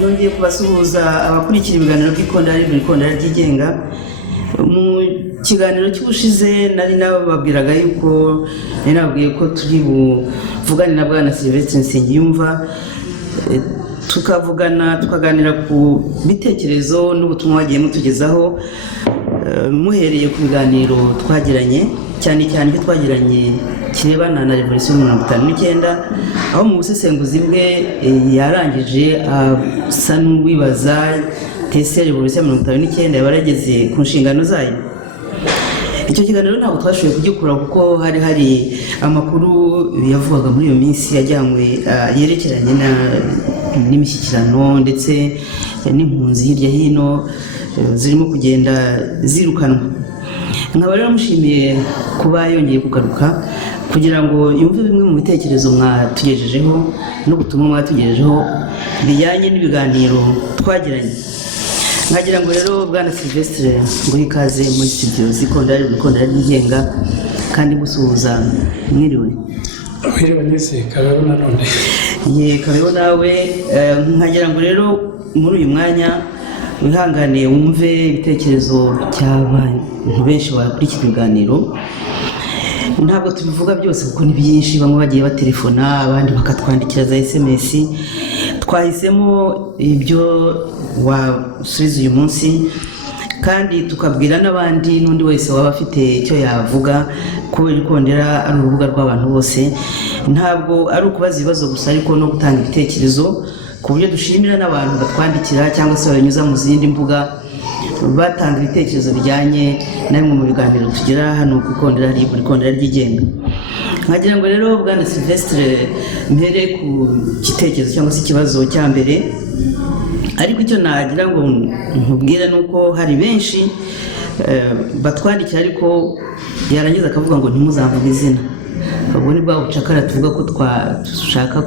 nongeye kubasuhuza abakurikira ibiganiro by'ikondera ryigenga. Mu kiganiro cy'ubushize nari nababwiraga yuko nababwiye ko turi buvugane na Bwana Sylvestre Nsengiyumva tukaganira ku bitekerezo n'ubutumwa wagiye mutugezaho muhereye ku biganiro twagiranye cyane ibyo twagiranye kirebana na Revolution 59 aho mu busesenguzi bwe yarangije asa n'uwibaza tese Revolution 59 yabarageze ku nshingano zayo. Icyo kiganiro ntabwo twashoboye kugikura kuko hari amakuru yavugaga muri iyo minsi yajyanywe yerekeranye n'imishyikirano ndetse n'impunzi hirya hino zirimo kugenda zirukanwa. Nkaba rero mushimiye kuba yongeye kugaruka kugira ngo yumve bimwe mu bitekerezo mwatugejejeho no gutuma mwatugejejeho bijyanye n'ibiganiro twagiranye. Nkagira ngo rero Bwana Sylvestre nguhe ikaze muri studio z'ikondera ryigenga kandi gusuhuza mwiriwe. Mwiriwe nese kabeho nanone. Kabeho nawe. Nkagira ngo rero muri uyu mwanya wihangane wumve ibitekerezo cy'abantu benshi bakurikira ibiganiro. Ntabwo tubivuga byose kuko ni byinshi, bamwe bagiye batelefona abandi bakatwandikira za SMS. Twahisemo ibyo wasubiza uyu munsi kandi tukabwira n'abandi n'undi wese waba afite icyo yavuga ko ikondera ari urubuga rw'abantu bose. Ntabwo ari ukubaza ibibazo gusa ariko no gutanga ibitekerezo ku buryo dushimira n'abantu batwandikira cyangwa se babanyuza mu zindi mbuga batanga ibitekerezo bijyanye na bimwe mu biganiro tugira hano ku ikondera ryigenga. Nkagira ngo rero Bwana Sylvestre mbere ku gitekerezo cyangwa se ikibazo cya mbere, ariko icyo nagira ngo nkubwira nuko hari benshi batwandikira ariko yarangiza akavuga ngo ntimuzamvuge izina. Ubwo ni bwa bucakara tuvuga ko twashaka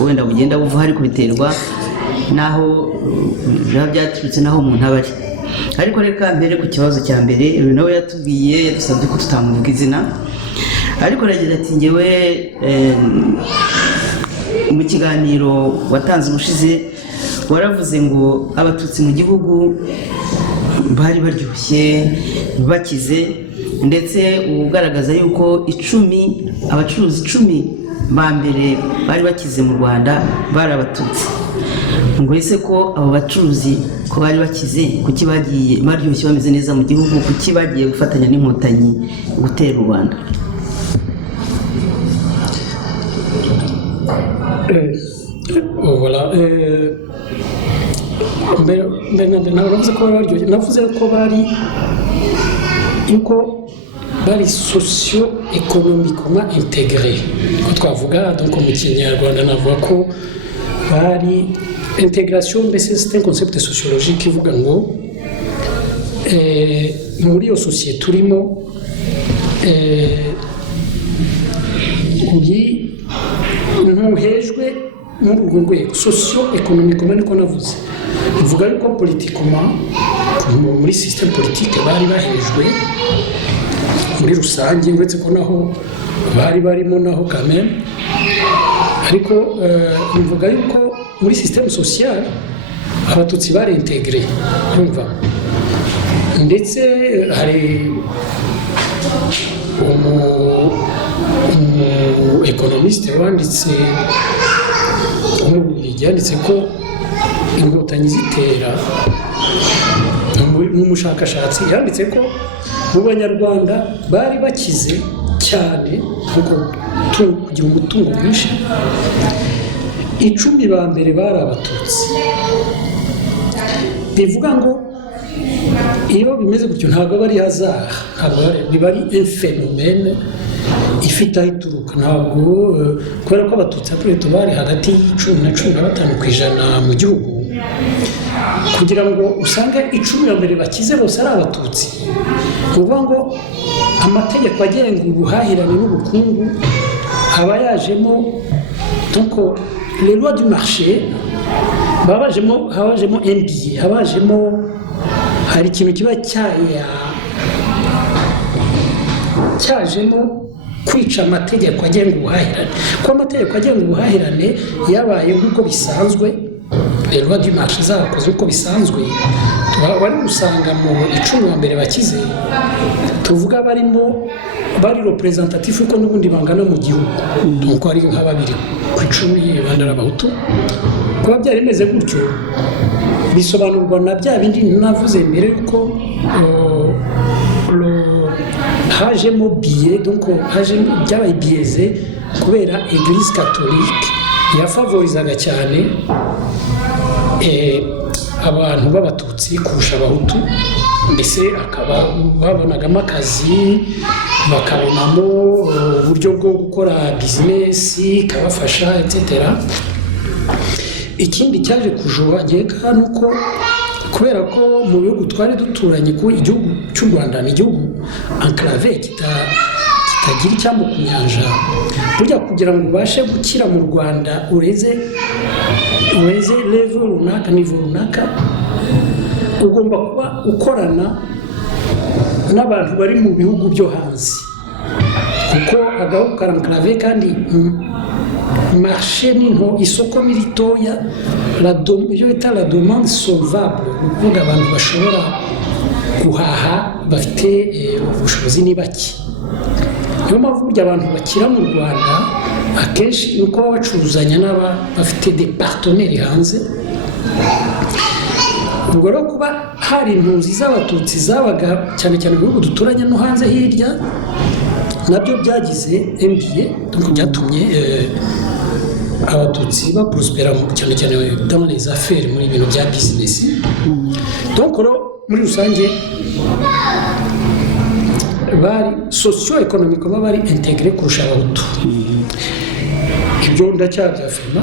wenda bugenda buva ariko biterwa naho biba byaturutse naho umuntu aba ari. Ariko reka mbere ku kibazo cya mbere, uyu nawe yatubwiye yadusabye ko tutamuvuga izina, ariko aragira ati ngewe mu kiganiro watanze ubushize waravuze ngo abatutsi mu gihugu bari baryoshye bakize, ndetse ugaragaza yuko abacuruzi 10 ba mbere bari bakize mu Rwanda bari abatutsi. Ngo ese ko abo bacuruzi ko bari bakize kuki bagiye baryoshye bameze neza mu gihugu, kuki bagiye gufatanya n'inkotanyi gutera u Rwanda? Voilà. Navuze ko bari socio-économiquement intégrés. Ko twavuga donc mu Kinyarwanda navuga ko bari intégration, mbese c'est un concept sociologique ivuga ngo muri iyo société turimo ntuhejwe muri urwo rwego socio-économiquement, niko navuze. Bivuga ariko politiquement muri système politique bari bahejwe muri rusange, uretse ko naho bari barimo naho kamere, ariko bivuga yuko muri système social abatutsi bari intégré, urumva. Ndetse hari économiste wanditse yanditse ko inkotanyi zitera, n'umushakashatsi yanditse ko mu Banyarwanda bari bakize cyane kuko kugira umutungo mwinshi. 10 ba mbere bari abatutsi. Bivuga ngo iyo bimeze gutyo ntabwo bari hazard, ntabwo bari un phénomène ifite aho ituruka. Ntabwo kubera ko abatutsi bari hagati y'10 na 15% mu gihugu, kugira ngo usange 10 ba mbere bakize bose ari abatutsi. Kuvuga ngo amategeko agenga ubuhahirane n'ubukungu aba yajemo, donc les lois du marché habajemo MBA, habajemo hari ikintu kiba cyajemo kwica amategeko agenga ubuhahirane. Ko amategeko agenga ubuhahirane yabaye nk'uko bisanzwe les lois du marché zakoze uko bisanzwe wari usanga mu 10 wa mbere bakize tuvuga bari representatif uko n'ubundi bangana mu gihugu nuko ari nka babiri ku 10 bandara abahutu kuba byari bimeze gutyo bisobanurwa na bya bindi navuze mbere ko hajemo biais donc byabaye biaisé kubera Église catholique yafavorizaga cyane abantu b'abatutsi kurusha abahutu mbese akaba babonagamo akazi bakabonamo uburyo bwo gukora bizinesi kabafasha etc. Ikindi cyaje kujura ngeka nuko kubera ko mu bihugu twari duturanye ko igihugu cy'u Rwanda ni igihugu enclave kitagira icyambu ku nyanja burya kugira ngo ubashe gukira mu Rwanda ureze level runaka niveau runaka ugomba kuba ukorana n'abantu bari mu bihugu byo hanze kuko agahugu ka enclave kandi marché nto isoko militoya la demande solvable kuvuga abantu bashobora guhaha bafite ubushobozi ni bake niyo mpamvu burya abantu bakira mu Rwanda akenshi nuko baba bacuruzanya n'aba bafite des partenaires hanze ubwo rero kuba hari impunzi z'abatutsi zabaga cyane cyane mu bihugu duturanye no hanze hirya nabyo byagize MBA donc byatumye abatutsi baprospera cyane cyane dans les affaires muri ibintu bya business donc muri rusange bari socio-économiquement bari intégré kurusha abahutu ibyo ndacyafirma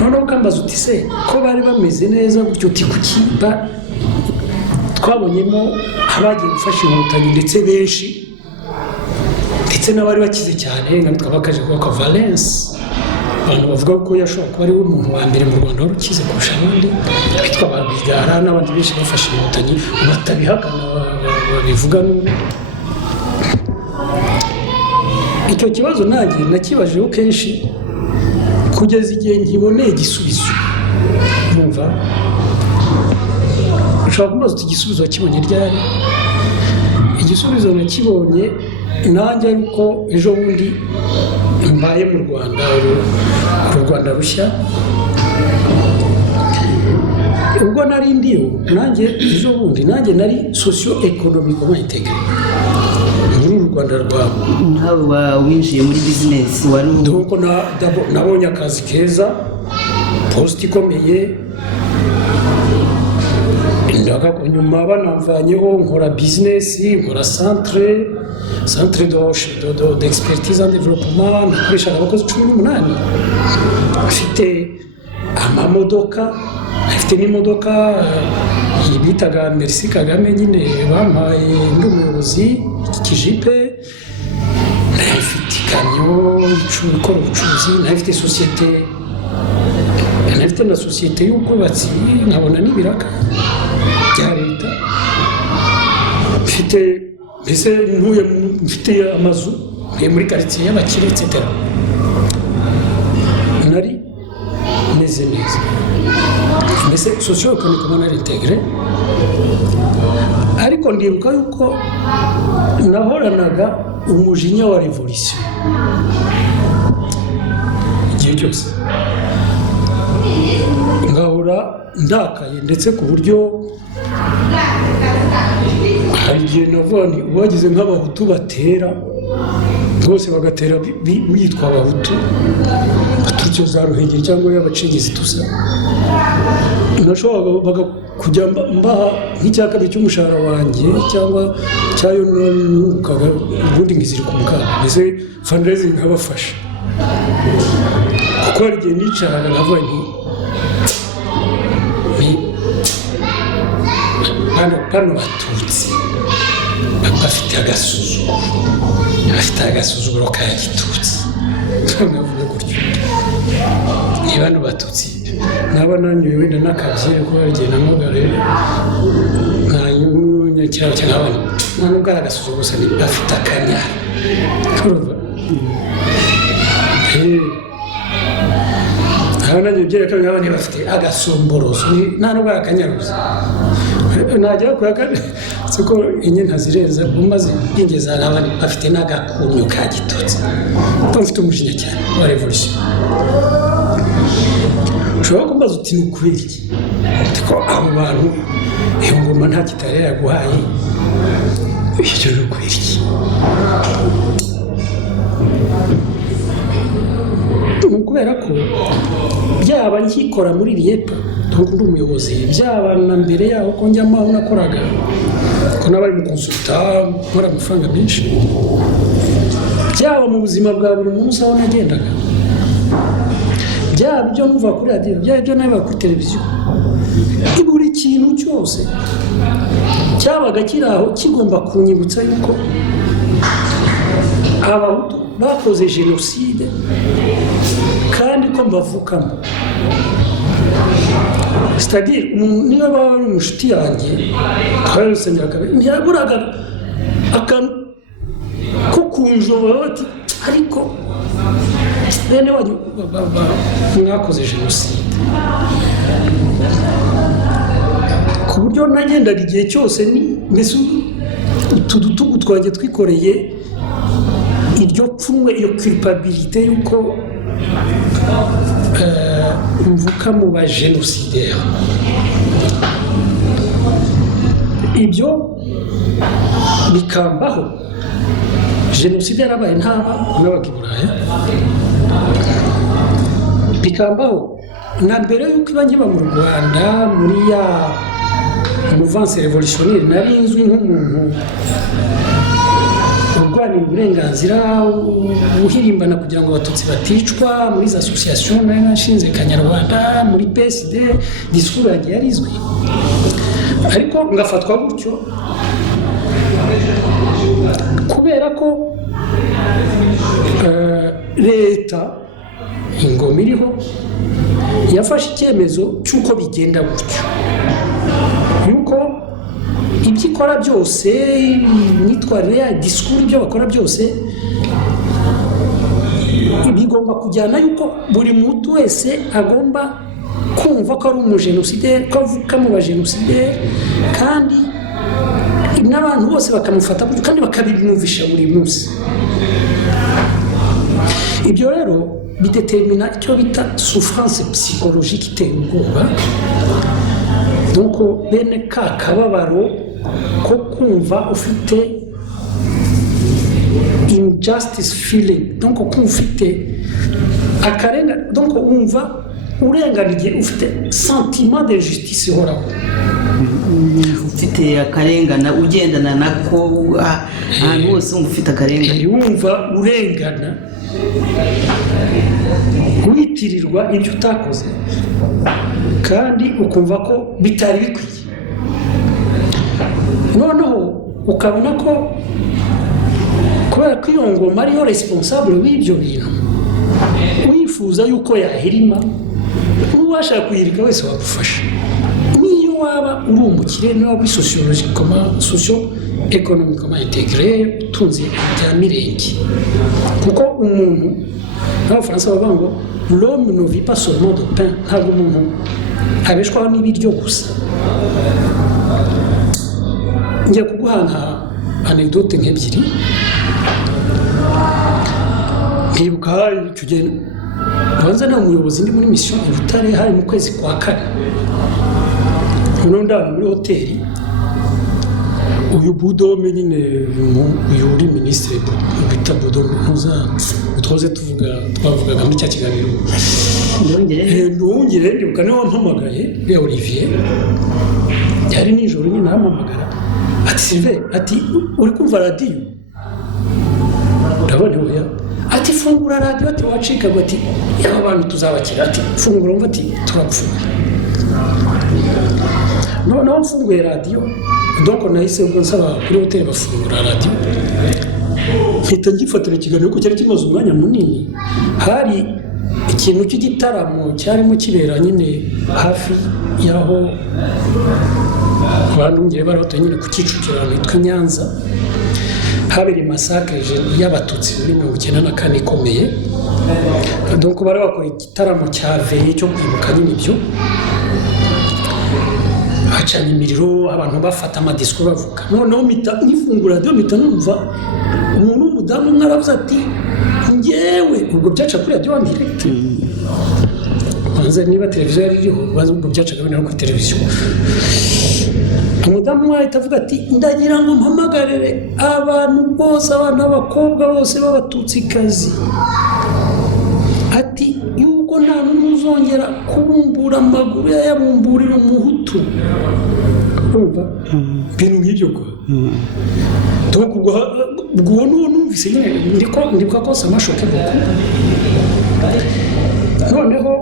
noneho kambaza uti se ko bari bameze neza gutyo uti kuki twabonyemo abagiye gufasha inkotanyi ndetse benshi ndetse n'abari bakize cyane nka twabakaje kwa Valence abantu bavuga ko yashobora kuba ari we muntu wa mbere mu Rwanda wari ukize kurusha abandi bitwa Barabigara n'abandi benshi bafashe inkotanyi batabihakana babivuga n'ubu icyo kibazo nanjye nakibajeho kenshi kugeza igihe nkiboneye igisubizo numva ushobora kubaza uti igisubizo wakibonye ryari igisubizo nakibonye nanjye ariko ejo bundi mbaye mu Rwanda rushya ubwo nari ndiyo nanjye ejo bundi nanjye nari socio-économiquement intégré muri Rwanda rwabo ntawe winjiye muri business wari donc nabonye akazi keza poste ikomeye nyuma banamvanyeho nkora business nkora centre d'expertise en développement nakoreshaga abakozi 18 afite amamodoka afite n'imodoka bitaga Merci Kagame nyine bampaye n'umuyobozi kijipe nafite ikamyo ikora ubucuruzi nafite societe nafite na societe y'ubwubatsi nkabona n'ibiraka bya leta mfite mbese ntuye mfite amazu muri quartier y'abakire etc. nari meze neza mbese socio-économiquement nari intégré ariko ndibuka yuko nahoranaga umujinya wa revolution igihe cyose ngahora ndakaye ndetse ku buryo hari igihe navuga nti ubagize nk'abahutu batera rwose bagatera bitwa abahutu baturutse za Ruhengeri cyangwa y'abacengezi tusa nashoboraga kujya mbaha nk'icya kabiri cy'umushahara wanjye cyangwa cyayo nukaga ubundi ngiziri ku mukara mbese fundraising nkabafasha kuko hari igihe nicaraga navuga nti bano batutsi bafite agasuzuguro ka gitutsi navuga gutyo niba bano batutsi naba nanyoye wenda n'akabye kuba yagiye namugare nkanyukira cyangwa none ubwo agasuzuguro gusa ni bafite akanya aha nanjye byereka nk'abandi bafite agasomboroso nta nubwo akanyaruza najya kuyakane siko inye ntazireza umaze ingeza n'abandi bafite n'agakunyu ka gitutsi mfite umujinya cyane wa revolution ushobora kumbaza uti ni ukubera iki ko abo bantu iyo ngoma nta kitari yaguhaye icyo ni ukubera iki kubera ko byaba nkikora muri riyepa ndi umuyobozi byaba na mbere yaho ko njyamo aho nakoraga ko n'abari mu konsulta nkora amafaranga menshi byaba mu buzima bwa buri munsi aho nagendaga byaba ibyo numva kuri radiyo byaba ibyo nareba kuri televiziyo buri kintu cyose cyabaga kiri aho kigomba kunyibutsa yuko abahutu bakoze jenoside kandi ko mbavukamo c'est-à-dire niba baba ari umushuti yanjye twari rusengera kabiri ntiyaguraga akantu ko kunjobora bati ariko bene wanyu mwakoze jenoside ku buryo nagendaga igihe cyose ni mbese utu dutugu twanjye twikoreye iryo pfunwe iyo culpabilité yuko mvuka mu ba génocidaire ibyo bikambaho jenoside yarabaye ntaba n'abaga i Buraya bikambaho na mbere yuko iba nkiba mu Rwanda muri ya mouvance révolutionnaire nari nzwi nk'umuntu urwanira uburenganzira uhirimbana kugira ngo abatutsi baticwa muri za association nari nashinze Kanyarwanda muri PSD discours yanjye yarizwe ariko ngafatwa gutyo kubera ko leta ingoma iriho yafashe icyemezo cy'uko bigenda gutyo yuko ibyo ikora byose imyitwarire ya disikuru ibyo bakora byose bigomba kujyana yuko buri muntu wese agomba kumva ko ari umujenoside ko avuka mu bajenosideri kandi n'abantu bose bakamufata kandi bakabimwumvisha buri munsi. Ibyo rero bidetermina icyo bita souffrance psychologique iteye ubwoba, donc bene ka kababaro ko kumva ufite injustice feeling, donc ko ufite akarenga, donc wumva urenganiye, ufite sentiment de justice ihoraho, ufite akarengana ugendana nako ahantu hose ufite akarengana, wumva urengana witirirwa ibyo utakoze kandi ukumva ko bitari bikwiye, noneho ukabona ko kubera ko iyo ngoma ariyo responsable w'ibyo bintu wifuza yuko yahirima, n'uwashaka kuyirika wese wagufasha, niyo waba uri umukire, niyo waba uri socio-économiquement intégré, utunze bya mirenge, kuko umuntu n'abafaransa bavuga ngo l'homme ne vit pas seulement de pain, ntabwo umuntu abeshwaho n'ibiryo gusa. Njya kuguha nka anecdote nk'ebyiri. Ndibuka icyo gihe banza nta muyobozi ndi muri mission i Butare, hari mu kwezi kwa kane, ndaba muri hoteli, uyu Budome nyine uyu uri minisitiri bita Budome, twavugaga muri cya kiganiro, Nduhungire ndibuka niwe wampamagaye, ya Olivier, yari nijoro nyine ampamagara ati Sylvain, ati uri kumva radiyo? Ndabona oya. Ati fungura radiyo, ati wacika, ati yaba abantu tuzabakira, ati fungura, umva, ati turapfuye. Noneho mfunguye radiyo, donc nahise ubwo nsaba kuri hoteli bafungura radiyo, mpita ngifatira ikiganiro ko cyari kimaze umwanya munini. Hari ikintu cy'igitaramo cyarimo kibera nyine hafi y'aho abantu ngire bari batuye nyine ku Kicukiro hitwa Nyanza. habereye masakre y'abatutsi muri 1994 ikomeye. Donc bari bakora igitaramo cya veye cyo kwibuka nyine ibyo, hacanye imiriro, abantu bafata amadisikuru bavuga. Noneho nifungura radiyo mpita numva umuntu w'umudamu umwe aravuze ati njyewe, ubwo byaca kuri radiyo wani direct, niba televiziyo yari iriho ubwo byacaga bino kuri televiziyo. Umudamu umwe ahita avuga ati ndagira ngo mpamagarire abantu bose, abana b'abakobwa bose b'abatutsikazi, ati yuko nta n'umwe uzongera kubumbura amaguru yayabumburira umuhutu. Urumva ibintu nk'ibyo kwa donc ubwo numvise nyine ndiko ko samashoke boko. Noneho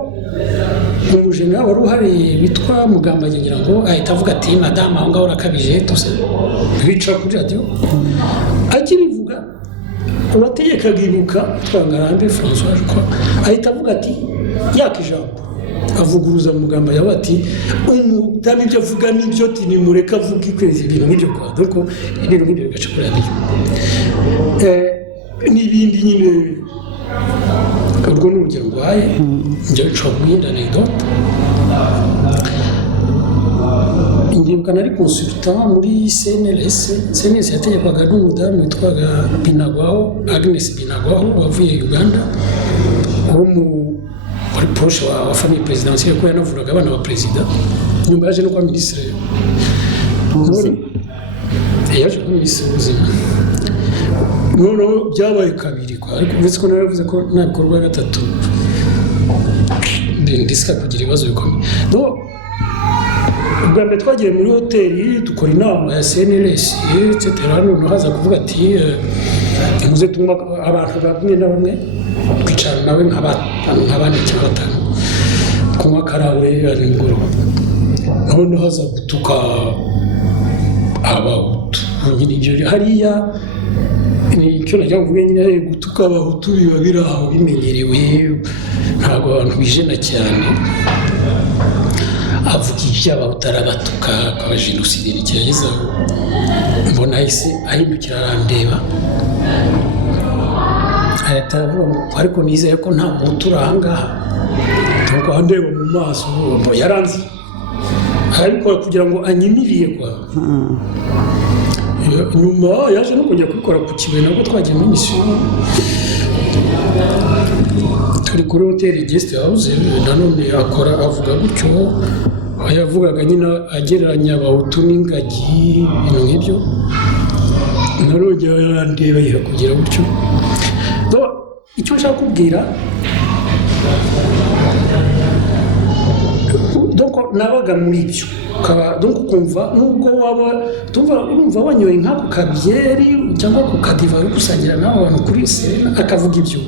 umujenerali wari uhari witwa Mugambage ngira ngo ahita avuga ati madame aho ngaho urakabije tose bica kuri radiyo. Akirivuga urategekaga ibuka twangarambe François ko ahita avuga ati yaka ijambo avuguruza Mugambage yawe ati umudamu ibyo avuga n'ibyo ati nimureka avuga ikwezi ibintu nk'ibyo kwa donc ibintu nk'ibyo bigaca kuri radiyo. N'ibindi nyine urwo ni urugero rwaye njye nshobora anecdote. Ndibuka nari consultant muri CNRS yategekwaga n'umudamu witwaga Agnes Binagwaho wavuye Uganda, wo muri proche wa famille présidentielle ko yanavuraga abana ba perezida, nyuma yaje no kwa ministre yaje kuba ministre w'ubuzima. Noneho byabaye kabiri kwa, ariko uretse ko naravuze ko nta bikorwa gatatu ndisika kugira ibibazo bikomeye. Ubwa mbere twagiye muri hoteli dukora inama ya CNRS etc. Noneho haza kuvuga ati muze tumwe abantu bamwe na bamwe twicara nawe nk'abandi cyangwa batanu kunywa karahure ari ngoro. Noneho haza gutuka abahutu nyine ibyo hariya icyo najya kuvuga nyine gutuka abahutu biba biri aho bimenyerewe, ntabwo abantu bijena cyane. Avuga iby'abahutu arabatuka akaba jenoside n'ikiyagezaho. Mbona ahise ahindukira arandeba ahita avuga ngo ariko nizeye ko nta muhutu uri aha ngaha. Nuko andeba mu maso yaranzi ariko kugira ngo anyimirire kwa. Nyuma yaje no kujya kwikora ku Kibuye, nabwo twagiye muri mission turi kuri hoteli guest house. Nanone akora avuga gutyo, yavugaga nyine agereranya abahutu n'ingagi ibintu nk'ibyo. Narongera yarandeba kugira gutyo. Icyo nshaka kubwira donc nabaga muri ibyo donc kumva nubwo waba urumva wanyoye nk'ako kabyeri cyangwa ku kadiva yo gusangira n'abo bantu kuri Serena akavuga ibyo,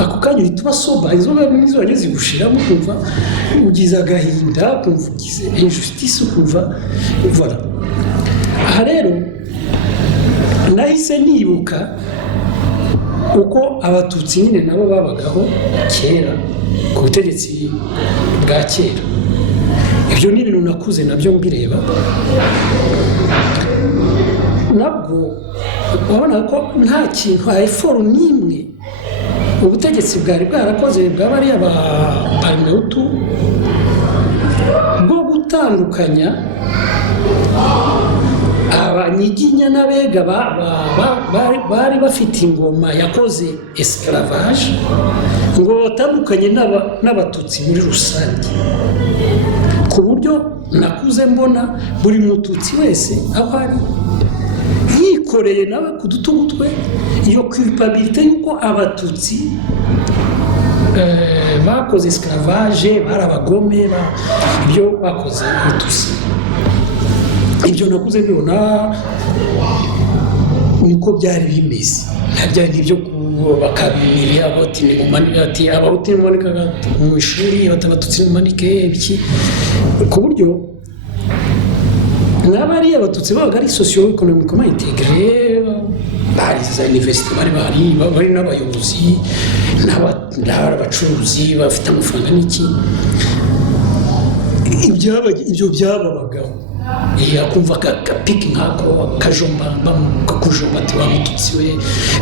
ako kanya uhita ubasoba inzoga nizo wageze gushiramo, kumva ugize agahinda, kumva ugize injustice, kumva voilà. Aha rero nahise nibuka uko abatutsi nyine nabo babagaho kera ku butegetsi bwa kera. Ibyo ni ibintu nakuze nabyo mbireba, nabwo wabona ko nta kintu effort n'imwe ubutegetsi bwari bwarakoze bw'abariya ba Parmehutu bwo gutandukanya abanyiginya n'abega bari bafite ingoma yakoze esclavage, ngo batandukanye n'abatutsi muri rusange, ku buryo nakuze mbona buri mututsi wese aho ari yikoreye nawe ku dutugu twe iyo culpabilité yuko abatutsi bakoze esclavage, bari abagome, ibyo bakoze Hutusi. Ibyo nakuze mbibona niko byari bimeze, ntabyo n'ibyo bakabimiriya bati ni mumanika, ati abahutu mumanikaga mu ishuri, abatutsi mumanike ibiki, ku buryo n'abari abatutsi babaga ari socio-économiquement intégré, bari za université, bari n'abayobozi n'abacuruzi bafite amafaranga n'iki. Ibyo byababagaho akumva akapiki nk'ako kajomba bakakujomba ati wa mututsi we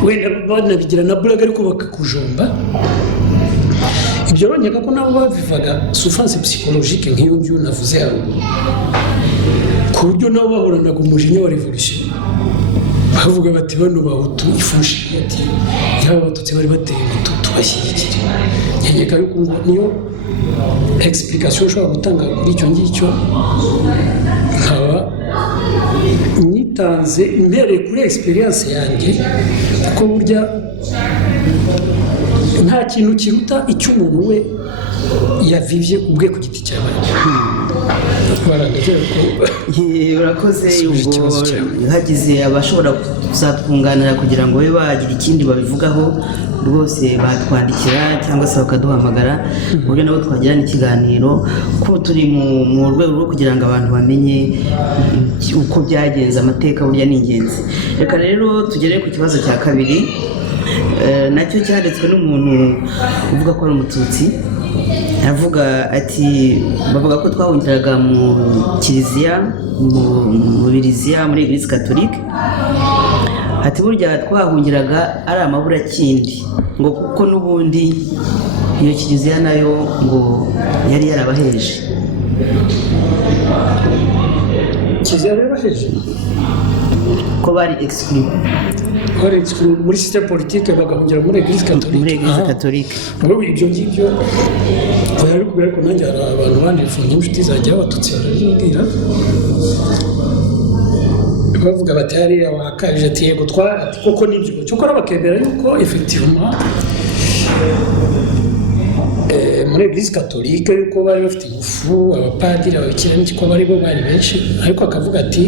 wenda banabigira na buraga ariko bakakujomba. Ibyo banyega ko nabo babivaga souffrance psychologique nk'iyo ngiyo navuze haruguru, ku buryo nabo bahoranaga umujinya wa revolution, bavuga bati bano bahutu ifushi ati yaba abatutsi bari bateye ngo tubashyigikire. Nyegeka yuko niyo explication ushobora gutanga kuri icyo ngicyo, nkaba nyitanze mbereye kuri experience yanjye, kuko burya nta kintu kiruta icyo umuntu we yavivye ubwe ku giti cyawe. Urakoze. Ubwo hagize abashobora kuzatwunganira kugira ngo babe bagira ikindi babivugaho, rwose batwandikira cyangwa se bakaduhamagara uburyo nabo twagirana ikiganiro, ko turi mu rwego rwo kugira ngo abantu bamenye uko byagenze, amateka burya ni ingenzi. Reka rero tugere ku kibazo cya kabiri, nacyo cyanditswe n'umuntu uvuga ko ari umututsi. Avuga ati bavuga ko twahungiraga mu kiliziya, mu biriziya muri Eglise Catholique. Ati burya twahungiraga ari amaburakindi, ngo kuko n'ubundi iyo kiliziya nayo ngo yari yarabaheje. Kiliziya yarabaheje ko bari exclu muri système politique, bagahungira muri Eglise Catholique. Muri Eglise Catholique wowe ibyo ngibyo bari kubera ko nanjye hari abantu bandifunye inshuti zanjye abatutsi barabibwira, bavuga bati hariya wakabije ati yego ati koko nibyo cyokora bakemera yuko effectivement muri Eglise Catholique yuko bari bafite ingufu, abapadiri, ababikira n'iki ko bari bo bari benshi, ariko akavuga ati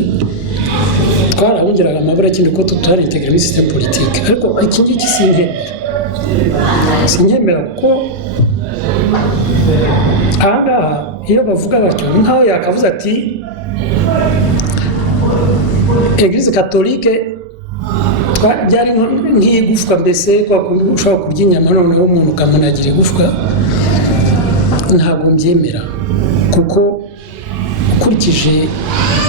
twarahungiraga amaburakindi ko tutari integre muri système politique. Ariko iki ngiki sinkemera kuko ahangaha iyo bavuga batyo nkaho yakavuze ati Eglise Catholique byari nk'igufwa, mbese ushobora kurya inyama noneho umuntu ukamunagira igufwa. Ntabwo mbyemera, kuko ukurikije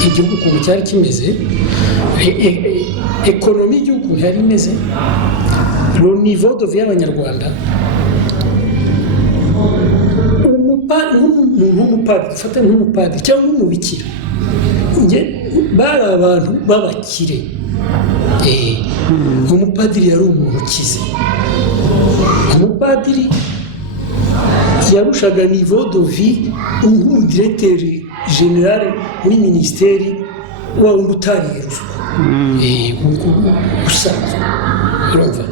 igihugu ukuntu cyari kimeze, ekonomi y'igihugu yari imeze, le niveau de vie y'Abanyarwanda, nk'umupadiri, ufata nk'umupadiri cyangwa nk'umubikira, bari abantu b'abakire. Umupadiri yari umuntu ukize, umupadiri yarushaga niveau de vie nk'umudirecteur general muri ministeri wa wundi utariye ruswa. Usanzwe urumva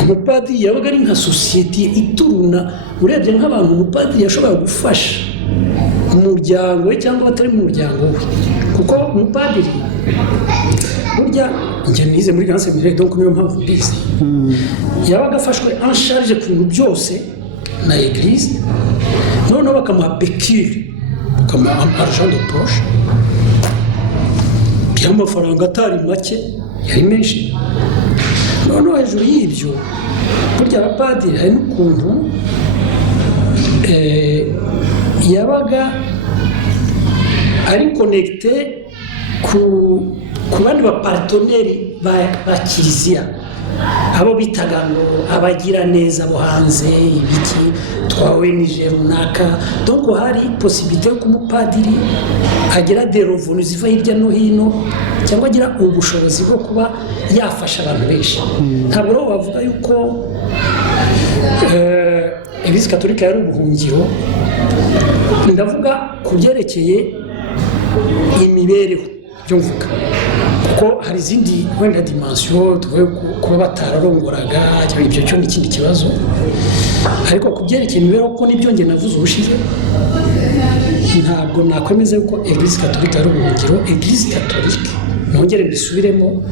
umupadiri yabaga ari nka sosiyete ituruna. Urebye nk'abantu umupadiri yashobora gufasha umuryango we cyangwa batari mu muryango we, kuko umupadiri burya njye nize muri Grand Seminaire, donc niyo mpamvu mbizi, yabaga afashwe en charge ku bintu byose na Eglise, noneho bakamuha pécule, bakamuha argent de poche y'amafaranga atari make, yari menshi. Noneho hejuru y'ibyo burya abapadiri hari n'ukuntu yabaga ari connecté ku bandi baparteneri ba kiliziya, abo bitaga ngo abagira neza bo hanze, ibiki twawe nije runaka. Donc hari possibilité ko umupadiri agira des revenus ziva hirya no hino, cyangwa agira ubushobozi bwo kuba yafasha abantu benshi. Ntabwo rero bavuga yuko Eglise Catholique yari ubuhungiro. Ndavuga ku byerekeye imibereho byo mvuga, kuko hari izindi wenda dimension tuvuye kuba batararongoraga, ibyo cyo ni ikindi kibazo. Ariko ku byerekeye imibereho ko nibyo nge navuze ubushize, ntabwo nakwemeza yuko Eglise Catholique ari ubuhungiro. Eglise Catholique nongere mbisubiremo,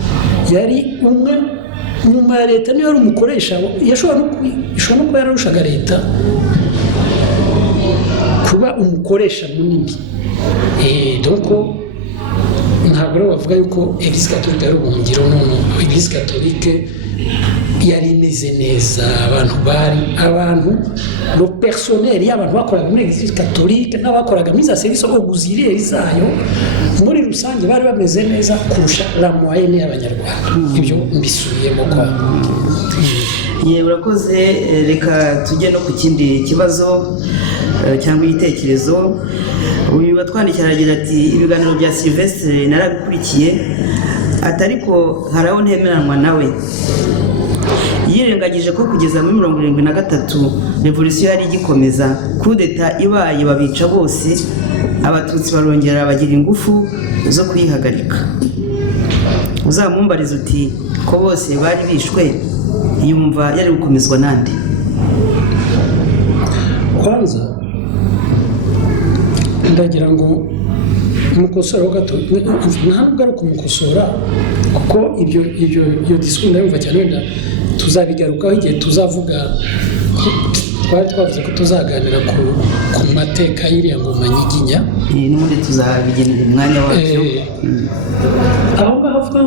yari umwe nyuma ya leta, niyo yari umukoresha, yashobora no kuba yararushaga leta kuba umukoresha munini. Donc ntabwo rero bavuga yuko Eglise Catholique ari ubuhungiro. None Eglise Catholique yari imeze neza, abantu no personnel y'abantu bakoraga muri Eglise catholique n'abakoraga muri za services auxiliaires zayo muri rusange bari bameze neza kurusha la moyenne y'abanyarwanda. Ibyo mbisubiyemo kwa urakoze. Reka tujye no ku kindi kibazo cyangwa igitekerezo. Uyu watwandikira aragira ati ibiganiro bya Sylvestre narabikurikiye ariko hari aho ntemeranwa nawe. Yirengagije ko kugeza muri 1973 revolution yari igikomeza, coup d'etat ibaye babica bose, abatutsi barongera bagira ingufu zo kuyihagarika. Uzamumbariza uti ko bose bari bishwe, yumva yari gukomezwa nande? Kwanza ndagira ngo umukosora gato, ntabwo ari kumukosora kuko ibyo discours ndayumva cyane, wenda tuzabigarukaho igihe tuzavuga. Twari twavuze ko tuzaganira ku mateka y'iriya ngoma Nyiginya, n'ubundi tuzabigenera umwanya wacyo. aho ngaho avuga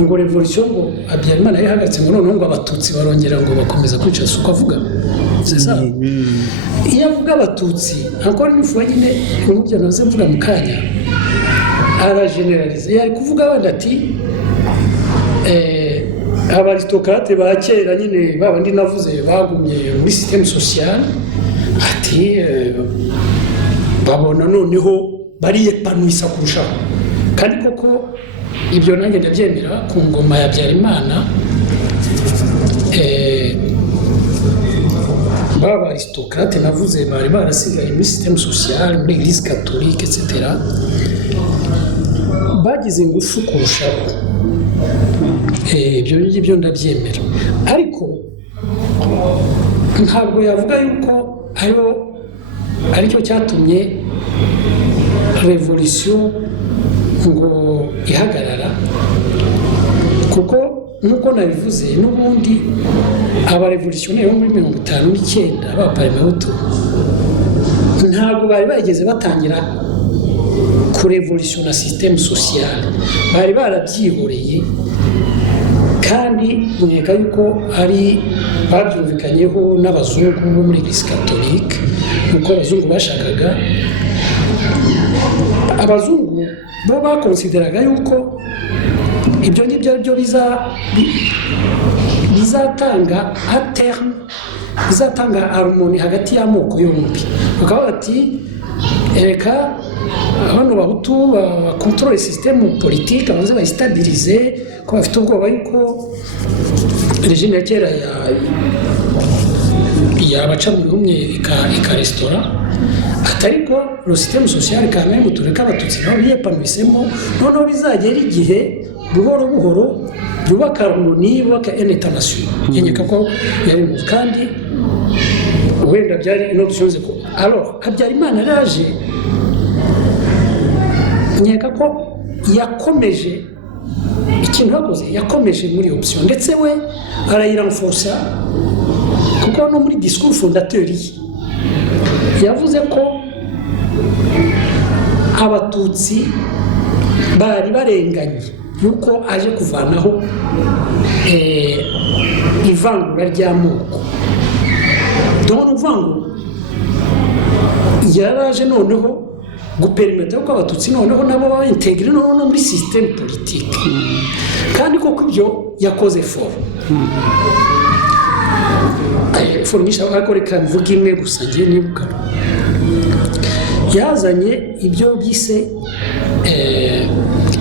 ngo revolution ngo Habyarimana yahagaritse ngo noneho ngo abatutsi barongera ngo bakomeza kwica, si uko avuga. Iyo avuga abatutsi encore une fois nyine nk'ibyo naze mvuga mu kanya, arageneralize. Yari kuvuga wenda ati abaristokrate ba kera nyine babandi navuze bagumye muri système social, ati babona noneho bariyepanuisa kurushaho. Kandi koko ibyo nanjye ndabyemera ku ngoma ya Habyarimana. Baba aristokrate navuze bari barasigaye muri système social, muri Eglise catholique etc. bagize ingufu kurushaho. Ibyo ngibyo ndabyemera, ariko ntabwo yavuga yuko aricyo cyatumye revolution ngo ihagarara, kuko nk'uko nabivuze n'ubundi abarevolutionneri bo muri 1959 b'abaparmehutu ntabwo bari bageze batangira kurevolutiona système social, bari barabyihoreye. Kandi nkeka yuko ari babyumvikanyeho n'abazungu bo muri Eglise catholique, nuko abazungu bashakaga. Abazungu bo bakonsideraga yuko ibyo ngibyo byo bizatanga a terme, bizatanga harmoni hagati y'amoko yombi. Bakaba bati reka abantu bahutu bakontorole système politique, abanze bayistabilize, ko bafite ubwoba yuko regime ya kera yabaca mu bihumye ikarestora. Atariko le système social quand même tureka abatutsi nabo biyepanuisemo, noneho bizagera igihe buhoro buhoro yubaka harmoni, yubaka international. Yenyeka ko yari kandi wenda byari inoptions ko alors Habyarimana yaraje, nyeka ko yakomeje ikintu yakoze, yakomeje muri option ndetse we arayirenforce, kuko no muri discours fondateur yavuze ko abatutsi bari barenganye, yuko aje kuvanaho ivangura ry'amoko. Donc uvango yaraje noneho guperimeta ko abatutsi noneho nabo baba integre no muri système politique. Kandi koko ibyo yakoze formisha akoreka mvuga imwe gusa ngiye nibuka, yazanye ibyo byise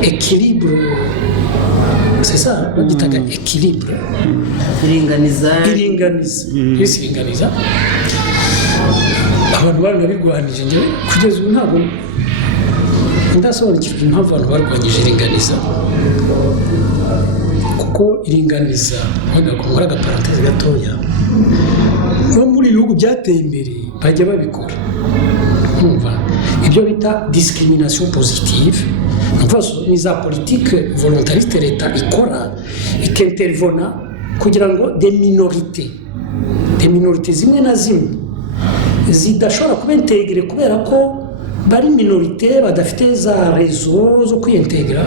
équilibre, c'est ça bagitaga équilibre, iringaniza. Abantu baranabigwanije njye kugeza ubu ntabwo ndasobanukirwa impamvu abantu barwanyije iringaniza, kuko iringaniza bagakora agaparanteze gatoya no muri ibihugu byateye imbere bajya babikora. Ibyo bita discrimination positive, ni za politique volontariste leta ikora ikintervona kugira ngo des minorités zimwe na zimwe zidashobora kuba integre kubera ko bari minorité badafite za réseau zo kwintegra.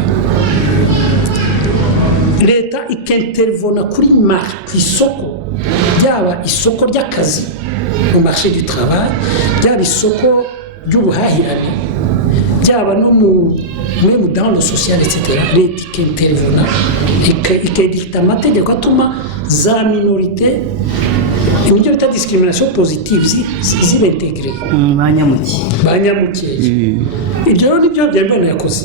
Leta leta ikintervona kuri ku isoko ryaba isoko ry'akazi mu marché du travail ryaba isoko ry'ubuhahirane ryaba no même dans le social etc. leta ikintervona ikadikta amategeko atuma za minorité ibyo bita discrimination positive zibintegre banyamukeye ibyo nibyo byambana yakoze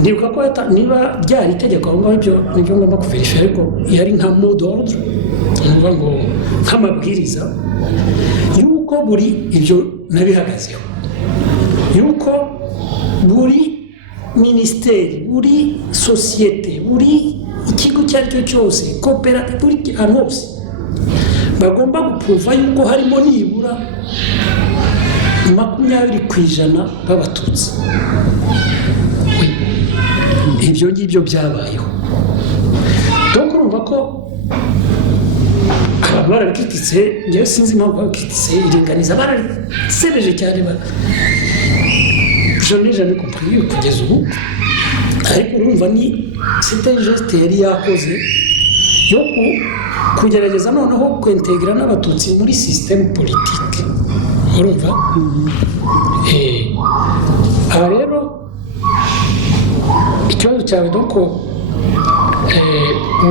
ndibuka ko niba ryari itegeko aho ngaho ibyo nibyo ngomba kuverifya ariko yari nka mot d'ordre numva ngo nk'amabwiriza yuko buri ibyo nabihagazeho yuko buri ministeri buri sosiyete buri ikigo icyo ari cyo cyose koperative buri ahantu hose bagomba gupuruva yuko harimo nibura 20% b'abatutsi ibyo ngibyo byabayeho donc urumva ko abantu barabikitse njyewe sinzi impamvu babikitse iringaniza barasebeje cyane je n'ai jamais compris kugeza ubu ariko urumva ni c'était un geste yari yakoze yo kugerageza noneho kwintegra n'abatutsi muri système politique urumva aha rero ikibazo cyawe doko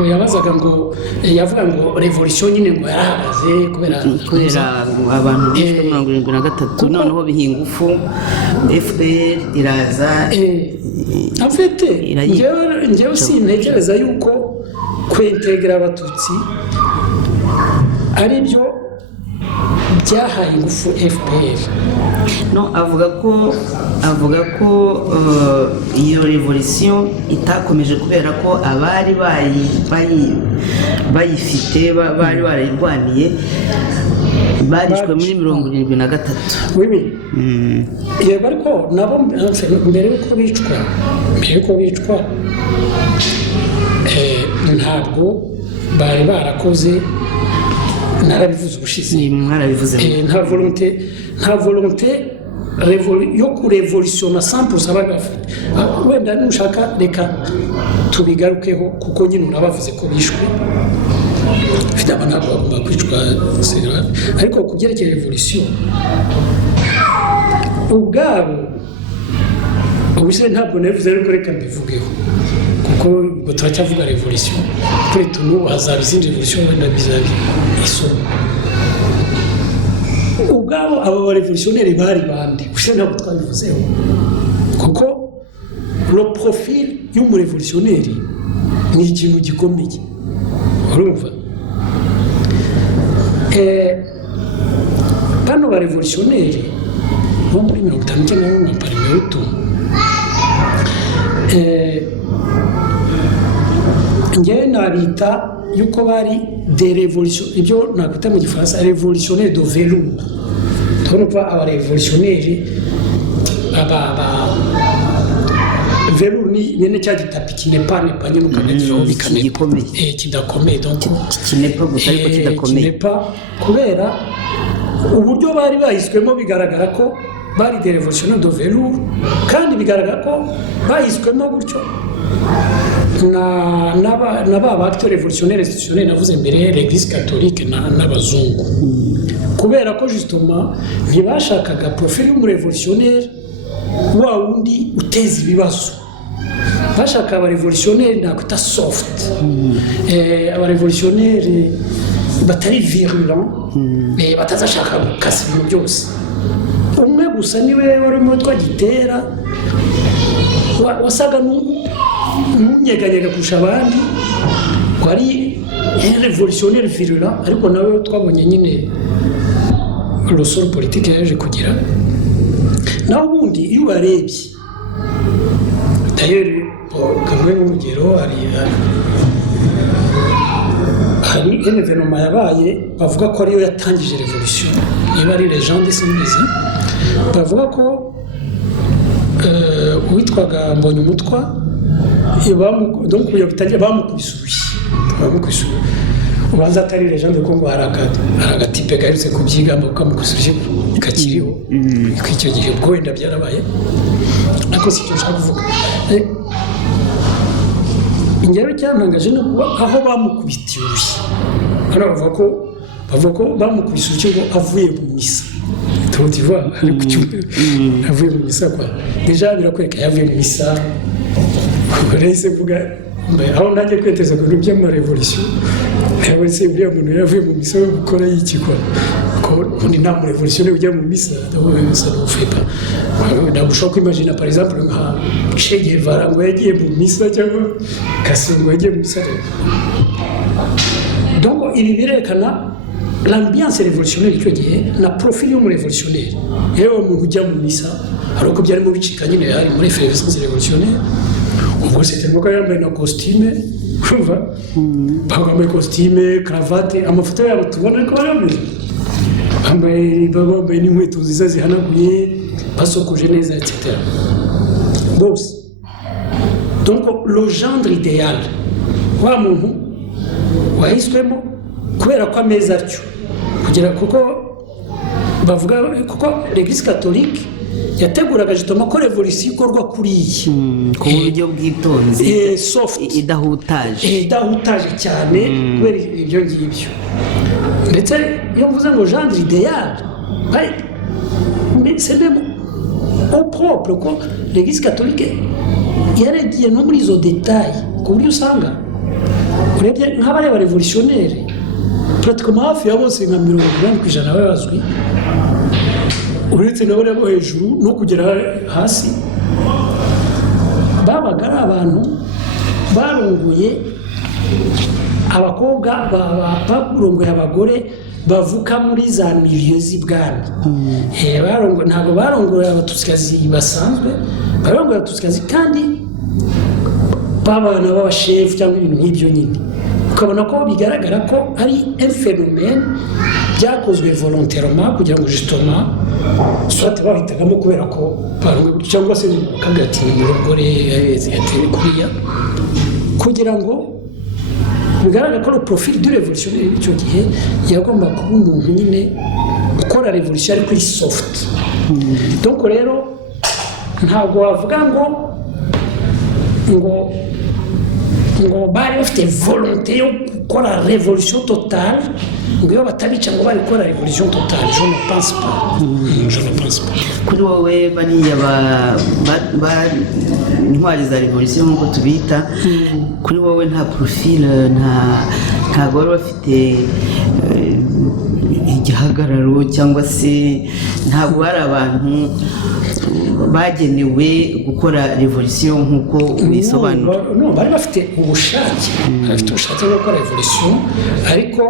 yabazaga ngo yavuga ngo revolution nyine ngo yarahagaze kubera abantu bishwe 73 noneho bihingufu FPR iraza afite njyewe sintekereza yuko kwintegra abatutsi ari byo byahaye ingufu FPR no avuga ko iyo revolution itakomeje kubera ko abari bayifite bari barayirwaniye barishwe muri 73 wibi yego ariko nabo mbere yuko bicwa ntabwo bari barakoze narabivuze ubushize mwarabivuze nta volonté yo kurevolutiona 100% bagafite wenda nushaka reka tubigarukeho kuko nyine urabavuze ko bishwe bifite abantu bagomba kwicwa ariko kubyerekeye revolution ubwabo ubushize ntabwo nabivuze ariko reka mbivugeho kuko ngo turacyavuga revolution kuri tuno hazaba izindi revolution wenda bizabi isomo ubwabo abo barevolutionnaire bari bande ushe ntabwo twabivuzeho kuko le profil y'umurevolutionnaire ni ikintu gikomeye urumva bano barevolutionnaire bo muri 59 na Parimehutu njyewe nabita yuko bari des révolutions ibyo nakwita mu gifaransa révolutionnaire de velours turumva aba révolutionnaire velours ni nene cya gitapi kinepane panye mukanagiraho bikanekomeye kidakomeye donc kinepa gusa ariko kidakomeye kinepa kubera uburyo bari bahiswemo bigaragara ko bari des révolutionnaires de velours kandi bigaragara ko bahiswemo gutyo na ba acteurs révolutionnaires institutionnels navuze mbere l'église catholique n'abazungu kubera ko justement ntibashakaga profil y'umurevolutionnaire wa wundi uteza ibibazo bashaka abarevolutionnaire nakwita soft abarevolutionnaire batari virulent batazashaka gukasa ibintu byose umwe gusa niwe wari umutwa Gitera wasaga n'unyeganyega kurusha abandi wari révolutionnaire virulent ariko nawe twabonye nyine urusoro politique yaje kugira naho ubundi iyo ubarebye d'ailleurs kamwe nk'urugero hari événement yabaye bavuga ko ariyo yatangije revolution niba ari legende simbizi bavuga ko uwitwaga Mbonyumutwa donc kugira bitangira bamukubise ubanza atari legende ko ngo haragatipe gaherutse kubyigamba ukamukubise kakiriho icyo gihe ubwo wenda byarabaye ariko si cyo nshaka kuvuga njyewe cyantangaje no kuba aho bamukubitiye urushyi hano bavuga ko bamukubise urushyi ngo avuye mu misa tuvuga ari ku cyumweru avuye mu misa kwa deja birakwereka yavuye mu misa rese vuga aho nanjye kwiteza ku bintu by'amarevolisiyo nawe se buriya muntu yavuye mu misa gukora yikikwa ko ubundi nta murevolisiyo ujya mu misa ndavuga misa n'ufepa ntabwo ushobora kwimagina par exemple nka Che Guevara ngo yagiye mu misa cyangwa Kassim ngo yagiye mu misa donc ibi birerekana l'ambiance révolutionnaire icyo gihe na profil y'umurevolutionnaire yewe umuntu ujya mu misa hari uko byarimo bicika nyine hari muri effervescence révolutionnaire ubwo c'était ngo yambaye na costume urumva bambaye costume cravate amafoto yabo tubona ko bameze bambaye n'inkweto nziza zihanaguye basokoje neza etc bose donc le gendre idéal wa muntu wahiswemo kubera ko ameza atyo kugira kuko bavuga kuko l'église catholique yateguraga jitoma ko revolution ikorwa kuri iyi ku buryo bwitonze idahutaje cyane kubera ibyo ngibyo ndetse iyo mvuze ngo gendre idéal c'est même au propre ko l'église catholique yaragiye no muri izo détails ku buryo usanga urebye nk'abareba revolutionnaire pratiquement hafi ya bose nka 80% bazwi uretse nabo bo hejuru no kugera hasi babaga ari abantu barongoye abakobwa barongoye abagore bavuka muri za milieu z'ibwami ntabwo barongoye abatutsikazi basanzwe barongoye abatutsikazi kandi babana b'abashefu cyangwa ibintu nk'ibyo nyine ukabona ko bigaragara ko ari un phénomène byakozwe volontairement kugira ngo justement soit bahitagamo kubera ko barongoye cyangwa se bakavuga ati umugore yateye kuriya kugira ngo bigaragara ko le profil du révolutionnaire icyo gihe yagomba kuba umuntu nyine ukora revolution ari kuri soft donc rero ntabwo wavuga ngo bari bafite volonté yo gukora revolution totale ngo iyo batabica ngo bari gukora revolution totale je ne pense pas kuri wowe bariya intwari za revolution nk'uko tubita kuri wowe nta profil ntabwo bari bafite igihagararo cyangwa se ntabwo hari abantu bagenewe gukora revolution nk'uko bisobanura bari bafite ubushake bwo gukora revolution ariko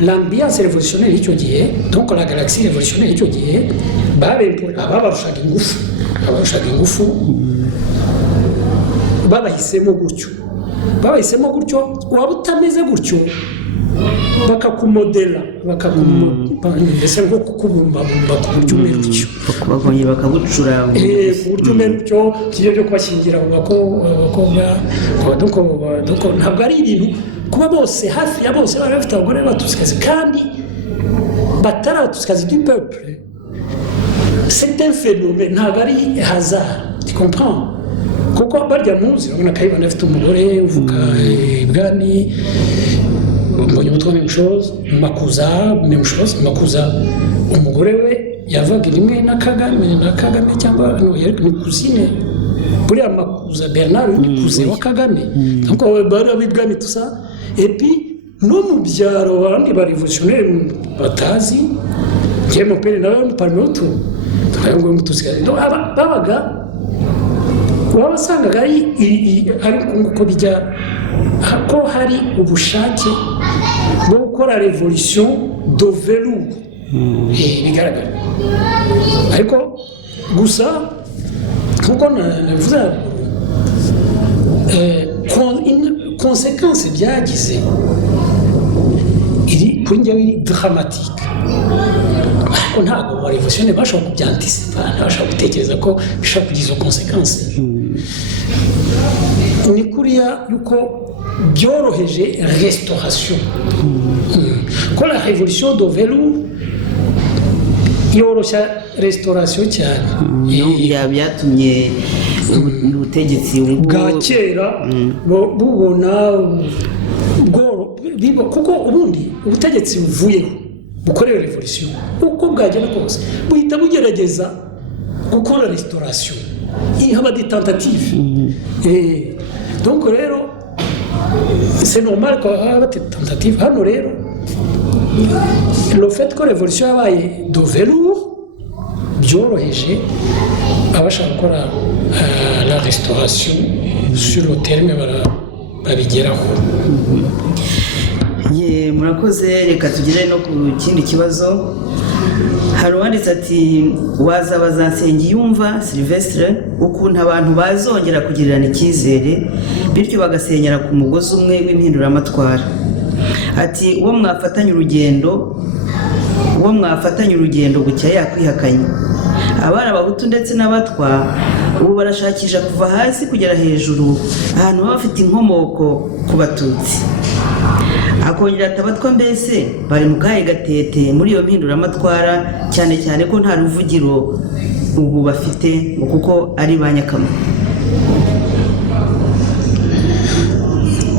l'ambiance révolutionnaire icyo gihe donc la galaxie révolutionnaire icyo gihe ababarushaga ingufu babahisemo gutyo waba utameze gutyo bakakumodela mbese nko kukubumbabumba ku buryo umera utyo bakongera bakabucura ku buryo umera utyo kigiye byo kubashyingira abakobwa ntabwo ari ibintu kuba bose hafi ya bose bari bafite abagore b'abatutsikazi kandi batari abatutsikazi du peuple c'est un phénomène ntabwo ari hasard tu comprends kuko barya muzi urabona Kayibanda afite umugore uvuga ibwami mbonye umutwe Makuza umugore we yavaga rimwe na Kagame cyangwa ni kuzine buriya Makuza Bernard ni kuze wa Kagame donc bari abibwami tusa et puis no mu byaro abandi ba revolutionnaire batazi njye mon père nawe parmi autres ngo mutusigaye babaga wabasangaga ari uko bijya ko hari ubushake bwo gukora revolution de velours bigaragara ariko gusa nkuko navuze conséquence byagize iri kuri njyewe iri dramatique ariko ntabwo mu revolution bashobora kubyantisipa ntibashobora gutekereza ko bishobora kugira izo conséquence ni kuriya yuko byoroheje restauration ko la révolution de velours yoroshya restauration cyane byatumye ubutegetsi bwa kera bubona kuko ubundi ubutegetsi buvuyeho bukorewe revolution uko bwagenda kose buhita bugerageza gukora restauration haba des tentatives donc rero c'est normal ko haba des tentatives hano rero le fait ko revolution yabaye de velours byoroheje abashaka gukora la restauration sur le terme babigeraho. Murakoze, reka tugere no ku kindi kibazo. Hari uwanditse ati wazabaza Nsengiyumva Sylvestre ukuntu abantu bazongera kugirirana icyizere bityo bagasenyera ku mugozi umwe w'impinduramatwara. Ati uwo mwafatanya urugendo bucya yakwihakanye. Abana Abahutu ndetse n'Abatwa ubu barashakisha kuva hasi kugera hejuru ahantu baba bafite inkomoko ku Batutsi. Akongera Abatwa mbese bari mu kahe gatete muri iyo mpinduramatwara cyane cyane ko nta ruvugiro ubu bafite kuko ari ba Nyakama.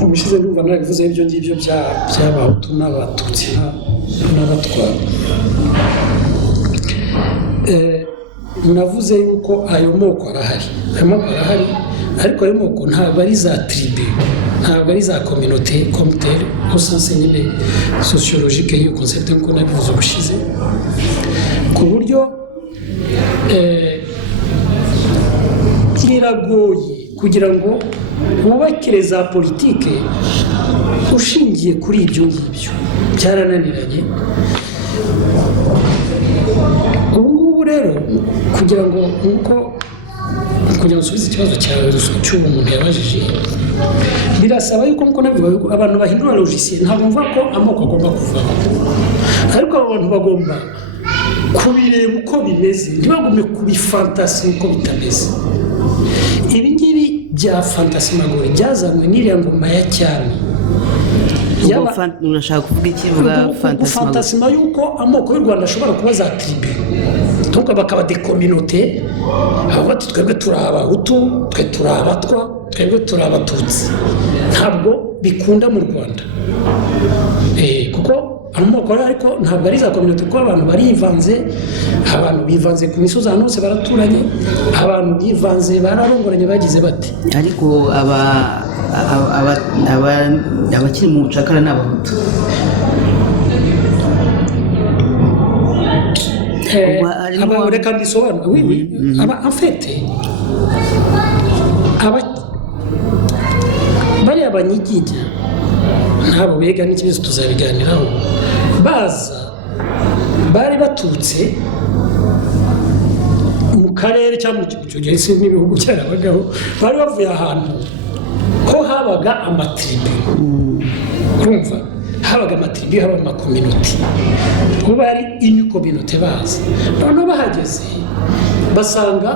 Ubushize numva nabivuze ibyo ngibyo by'Abahutu n'Abatutsi n'Abatwa. Navuze yuko ayo moko arahari ariko ayo moko ntabwo ari za tribu, ntabwo ari za communauté comme telle au sens nyine sociologique y'uko concept nk'uko nabivuze ubushize, ku buryo biragoye kugira ngo wubakire za politike ushingiye kuri ibyo ngibyo, byarananiranye. Ubu rero kugira ngo usubize ikibazo cyawe cy'uwo muntu yabajije, birasaba yuko nkuko nabivuga yuko abantu bahindura logiciel, ntabwo mvuga ko amoko agomba kuvaho, ariko abo bantu bagomba kubireba uko bimeze, ntibagume kubifantasi uko bitameze. Ibi ngibi bya fantasmagorie byazanywe n'iriya ngoma ya cyami. Urashaka kuvuga iki vuga fantasma yuko amoko y'u Rwanda ashobora kuba za tribu, donc bakaba des communautés, aho bati twebwe turi Abahutu, twe turi Abatwa, twebwe turi Abatutsi. Ntabwo bikunda mu Rwanda, kuko amoko ariko ntabwo ari za communauté, kuko abantu barivanze, abantu bivanze ku misozi ahantu hose baraturanye, abantu bivanze bararongoranye bagize bati, ariko abakiri mu bucakara n'Abahutu. Reka mbisobanure. En fait bariya Abanyigija ntabwo bega n'ikibazo tuzabiganiraho, bari baturutse mu karere cyangwa mu gihugu cyose n'ibihugu cyarabagaho, bari bavuye ahantu ko habaga amatribu. Urumva habaga amatribu, haba amakominote, ubu ari une communauté baza. Noneho bahageze basanga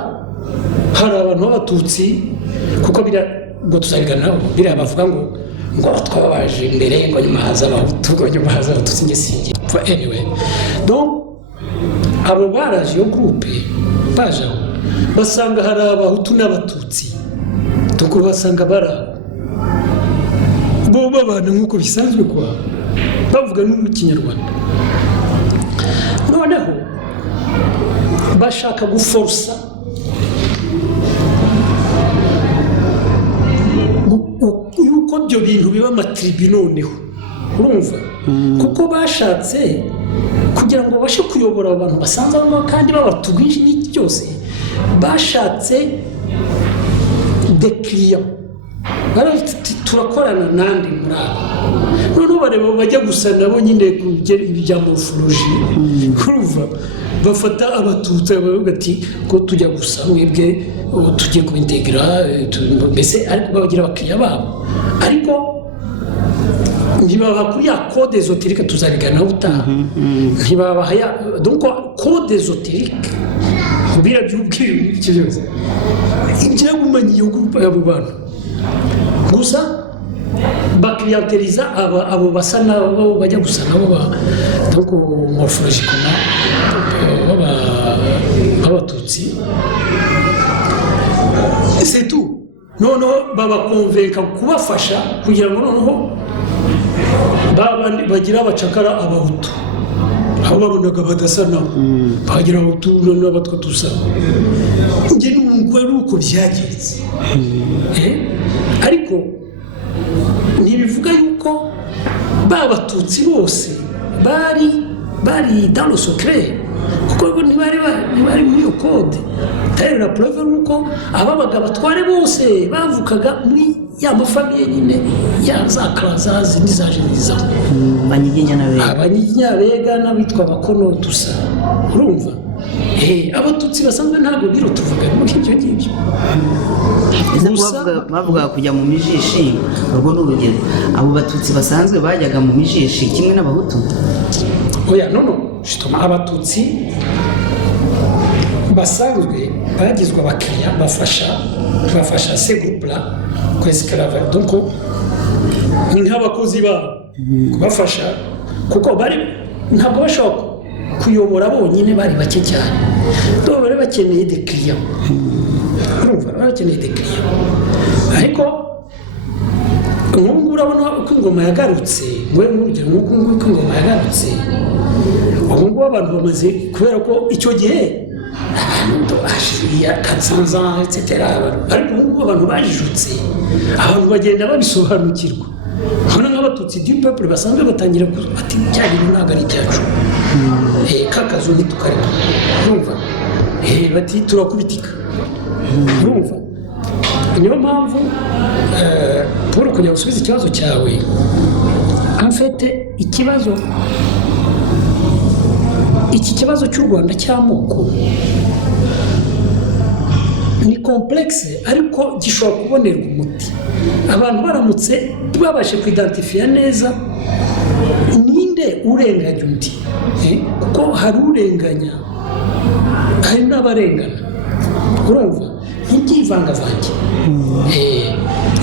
hari abantu b'Abatutsi, kuko ngo tuzabiganiraho biriya bavuga ngo twabaje imbere ngo nyuma haza Abahutu, ngo nyuma haza Abatutsi ngesinge. Anyway, donc abo baraje iyo groupe baje aho basanga hari Abahutu n'Abatutsi, tuko basanga bo babana nk'uko bisanzwe kwa bavuga mu Kinyarwanda. Noneho bashaka guforsa yuko ibyo bintu biba amatribu noneho, urumva, kuko bashatse kugira ngo babashe kuyobora abantu basanze aho kandi babatugwije n'iki cyose, bashatse des clients. Turakorana nandi muri abo, noneho bareba bajya gusa nabo nyine kugera ibya morphologie, urumva, bafata Abatutsi bavuga ati ko tujya gusa mwebwe tugiye kubintegra, mbese ariko babagira abakiriya babo, ariko ntibabaha kuri ya code ésotérique tuzabiganiraho ubutaha. Ntibabaha donc code ésotérique biriya by'ubwiru ikibazo ibyagumanye iyo groupe y'abo bantu, gusa baklienteliza abo basa nabo bajya gusa nabo donc morphologiquement b'Abatutsi. c'est tout noneho babakonvenka kubafasha kugira ngo noneho bagira abacakara abahutu aho babonaga badasa nabo bagira abahutu n'abatwa dusa njye n'umugore ari uko byagenze ariko ntibivuga yuko babatutsi bose bari dans le secret kuko ntibari muri iyo code tayari la preuve nuko ababaga batware bose bavukaga muri ya mafamiye nyine ya za klazazi nizaje nizaho abanyiginya bega n'abitwa abakono dusa urumva abatutsi basanzwe ntabwo biro tuvuga muri ibyo ngibyo bavuga kujya mu mijishi urwo ni urugero abo batutsi basanzwe bajyaga mu mijishi kimwe n'abahutu oya nono abatutsi basanzwe bagizwe abakiriya bafasha se groupe là kwesclave donc ni nk'abakozi babo kubafasha kuko ntabwo bashobora kuyobora bonyine bari bake cyane donc bari bakeneye des clients urumva bakeneye des clients ariko nk'ubu urabona uko ingoma yagarutse nk'urugero nk'uko ingoma yagarutse ubu ngubu abantu bamaze kubera ko icyo gihe ya Kansanza etc ariko ubu ngubu abantu bajijutse abantu bagenda babisobanukirwa hano nk'abatutsi du peuple basanzwe batangira ati bya bintu ntabwo ari ibyacu kakazo ntitukareka urumva bati turakubitika urumva niyo mpamvu Paul kujya gusubiza ikibazo cyawe amfete iki kibazo cy'u Rwanda cy'amoko ni complexe ariko gishobora kubonerwa umuti abantu baramutse babashe kwidentifia neza ninde urenganya undi kuko hari urenganya hari n'abarengana urumva ntibyivangavanga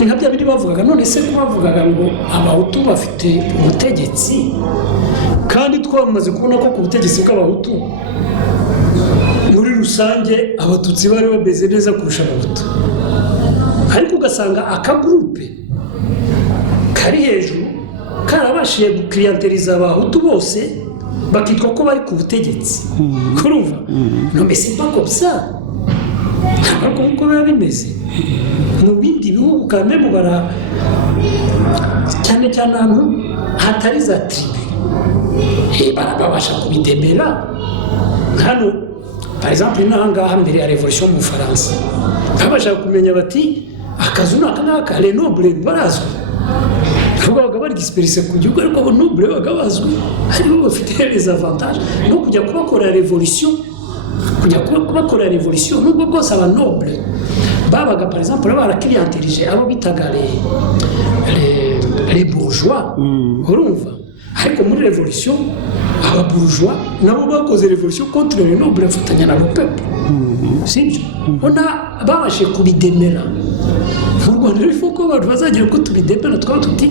ntabyo biri bavugaga none se ko bavugaga ngo abahutu bafite ubutegetsi kandi twamaze kubona ko ku butegetsi bw'abahutu muri rusange abatutsi bari bameze neza kurusha abahutu ariko ugasanga akagurupe kari hejuru karabashije gukiriyanteriza abahutu bose bakitwa ko bari ku butegetsi kurumva none c'est pas comme ça ntabwo uko biba bimeze mu bindi bihugu kandi cyane cyane ahantu hatari za tribu babasha kubidemera hano par exemple n'ahangaha mbere ya revolution mu Bufaransa babasha kumenya bati akazu n'aka les nobles barazwi babaga bari dispersé ku gihugu ariko abo nobles babaga bazwi aribo bafite les avantages no kujya kubakora revolution nubwo bwose aba noble babaga par exemple barakiriyantirije abo bitaga les bourgeois urumva ariko muri revolution aba bourgeois nabo bakoze revolution contre les nobles bafatanya na le peuple sibyo ona babashe kubidemera mu Rwanda rero ifuko abantu bazagira ko tubidemera twaba tuti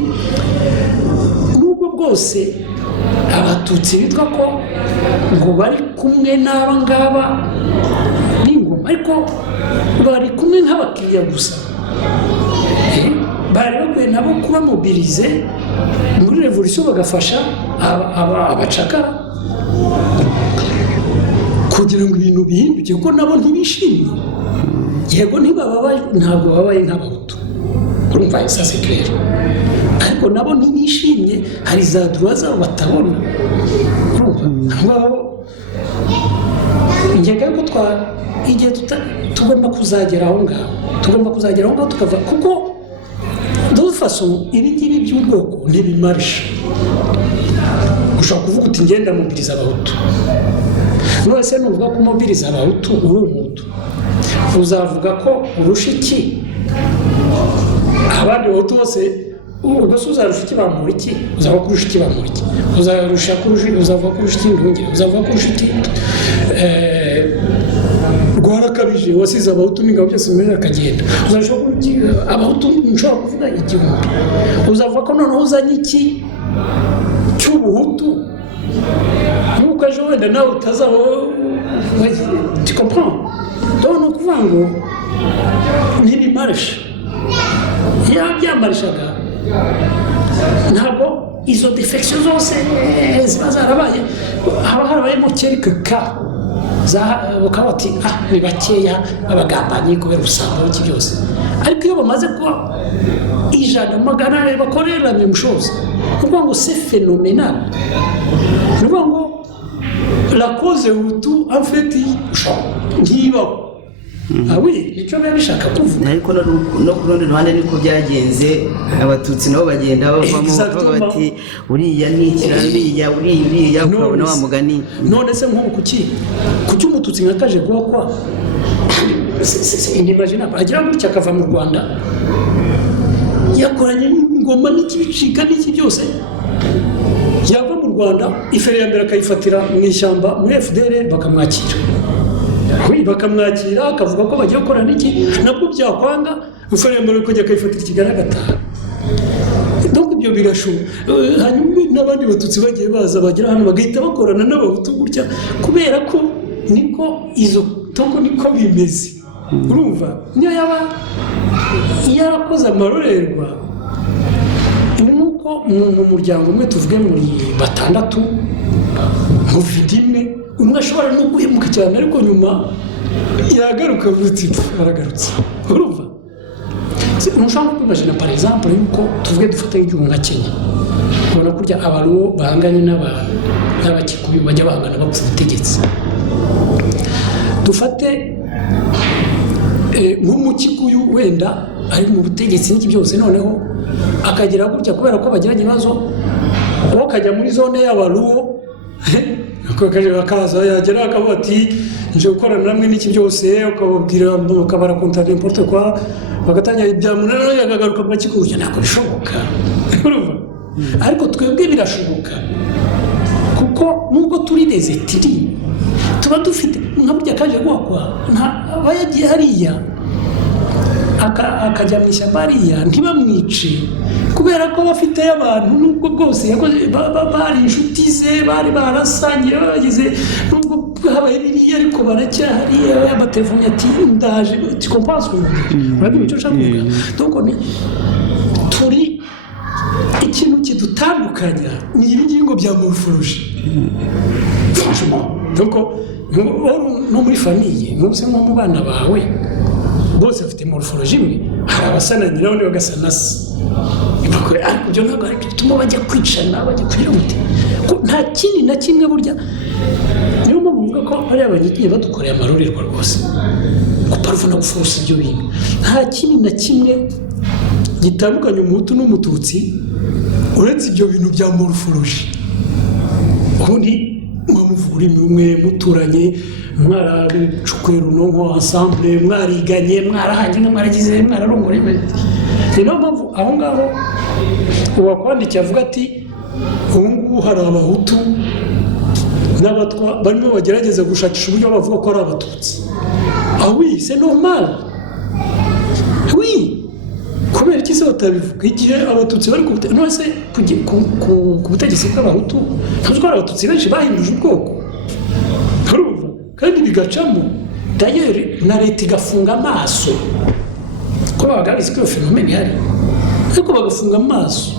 nubwo bwose abatutsi bitwa ko ngo bari kumwe n'aba ngaba n'ingoma ariko bari kumwe nk'abakiriya gusa bari bakwiye nabo kuba mobilize muri revolution bagafasha abacakara kugira ngo ibintu bihinduke kuko nabo ntibishimye yego ntabwo babaye nk'abahutu urumva ça c'est clair ariko nabo ntibishimye hari za droits zabo batabona ngega ko igihe tugomba kuzagera aho ngaho tukava kuko façon ibi ngibi by'ubwoko ntibimarisha ushobora kuvuga uti ngenda mobiliza abahutu none se nuvuga ko mobiliza abahutu uri umuhutu uzavuga ko urusha iki abandi bahutu bose ubwo se uzarusha iki bamura iki uzavuga ko urusha iki bamura iki uzavuga ko urusha iki ndungire uzavuga ko urusha iki rwarakabije wasize abahutu n'ingabo byose mbere akagenda uzarusha ko abahutu nshobora kuvuga igihumbi uzavuga ko noneho uzanye iki cy'ubuhutu nuko ejo wenda nawe utazaba tu comprends donc ukuvuga ngo ntibimarisha iyo byamarishaga ntabwo izo defection zose ziba zarabaye haba harabayemo kereka ka ukaba ati ni bakeya abagambanyi kubera ubusambo iki byose ariko iyo bamaze kuba 100 bakorera la même chose kuvuga ngo c'est phénoménal kuvuga ngo la cause Hutu en fait ngibaho oui nicyo biba bishaka kuvuga ariko no ku rundi ruhande niko byagenze abatutsi nabo bagenda bavamo bavuga bati uriya ni ikirariya uriya ukabona wa mugani none se nk'ubu kuki umututsi nkakaje kwa inimaginable agira gutya akava mu Rwanda yakoranye ingoma n'ikibicika n'iki byose yava mu Rwanda ifere ya mbere akayifatira mu ishyamba muri FDL bakamwakira bakamwakira akavuga ko bagiye gukora n'iki nabwo byakwanga ifere ya mbere kujya akayifatira Kigali agataha donc ibyo birashoboka hanyuma n'abandi batutsi bagiye baza bagira hano bagahita bakorana n'abahutu gutya kubera ko niko izo toko niko bimeze urumva niyo yaba yarakoze amarorerwa nuko mu muryango umwe tuvuge muri 6 mu vidimwe umwe ashobora no guhemuka cyane ariko nyuma yagaruka vuti aragarutse urumva mushaka kwimagina par exemple yuko tuvuge dufata igihugu nka Kenya ubona kurya abaruwo bahanganye n'abakikuyu bajya bahangana bapfa ubutegetsi dufate nk'umukikuyu wenda ari mu butegetsi n'iki byose noneho akagira gutya kubera ko bagira ibibazo uwo kajya muri zone y'abaruwo akaza yagera akavuga ati nje gukorana namwe n'iki byose ukababwira ukabara konta n'importe quoi bagatangira ibyamunana yagagaruka mu kikuyu ntabwo bishoboka ariko twebwe birashoboka kuko nubwo turi dezetiri tuba dufite nka burya kaje gwakwa aba yagiye hariya akajya mu ishyamba hariya ntibamwice kubera ko bafite abantu nubwo bwose bari inshuti ze bari barasangiye bagize nubwo habaye biriya ariko baracyahari y'amatelefone ati ndaje tikompaswe urabizi icyo nshaka kuvuga donc turi ikintu kidutandukanya ni ibingibi ngo bya morphologie franchement donc no muri famille nubuse nko mu bana bawe bose bafite morphologie imwe hari abasana nyina undi bagasa na se ariko ibyo ntabwo ari bituma bajya kwicana bajya kugira umuti nta kindi na kimwe burya niyo mpamvu mvuga ko ari abanyigiye badukoreye amarorerwa rwose kuparuva no gufurusa ibyo bintu nta kindi na kimwe gitandukanye umuhutu n'umututsi uretse ibyo bintu bya morphologie ubundi mwamuvura imwe muturanye mwaracukuye runonko ensemble mwariganye mwarahanye mwaragize mwararongore niyo mpamvu aho ngaho uwakwandikiye avuga ati ubu ngubu hari abahutu n'abatwa barimo bagerageza gushakisha uburyo bavuga ko ari abatutsi oui c'est normal oui kubera iki se batabivuga igihe abatutsi bari ku butegetsi bw'abahutu ntabwo ari abatutsi benshi bahinduje ubwoko kandi bigacamo dayeri na leta igafunga amaso ko babaga bizi ko iyo fenomene ihari ariko bagafunga amaso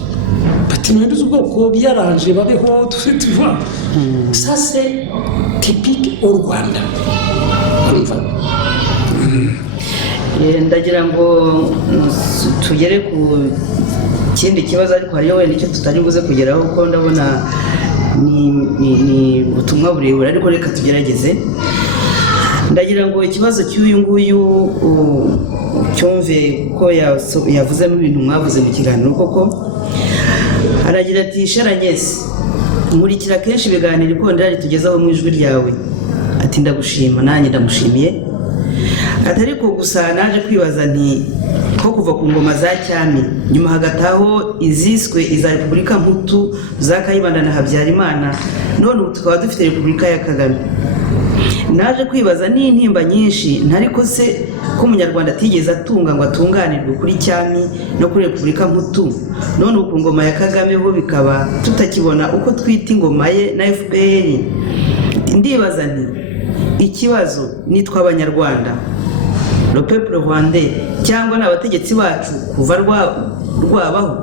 bati mwenduze ubwoko biyaranje babeho tuva ça c'est typique au Rwanda urumva ndagira ngo tugere ku kindi kibazo ariko hariyo wenda icyo tutari buze kugeraho kuko ndabona ni ubutumwa burebure ariko reka tugerageze ndagira ngo ikibazo cy'uyu nguyu cyumve ko yavuzemo ibintu mwavuze mu kiganiro koko aragira ati Sharanyesi nkurikira kenshi ibiganiro ikondera ritugezaho mu ijwi ryawe ati ndagushima nanjye ndamushimiye atari ko gusa naje kwibaza nti ko kuva ku ngoma za cyami nyuma hagataho iziswe iza Repubulika Mputu za Kayibanda na Habyarimana none ubu tukaba dufite Repubulika ya Kagame naje kwibaza n'intimba nyinshi ntariko se ko umunyarwanda atigeze atunga ngo atunganirwe kuri cyami no kuri Repubulika Mputu none ubu ku ngoma ya Kagame ho bikaba tutakibona uko twita ingoma ye na FPR ndibaza nti ikibazo nitwa abanyarwanda le peuple rwandais cyangwa n'abategetsi bacu kuva rwabaho.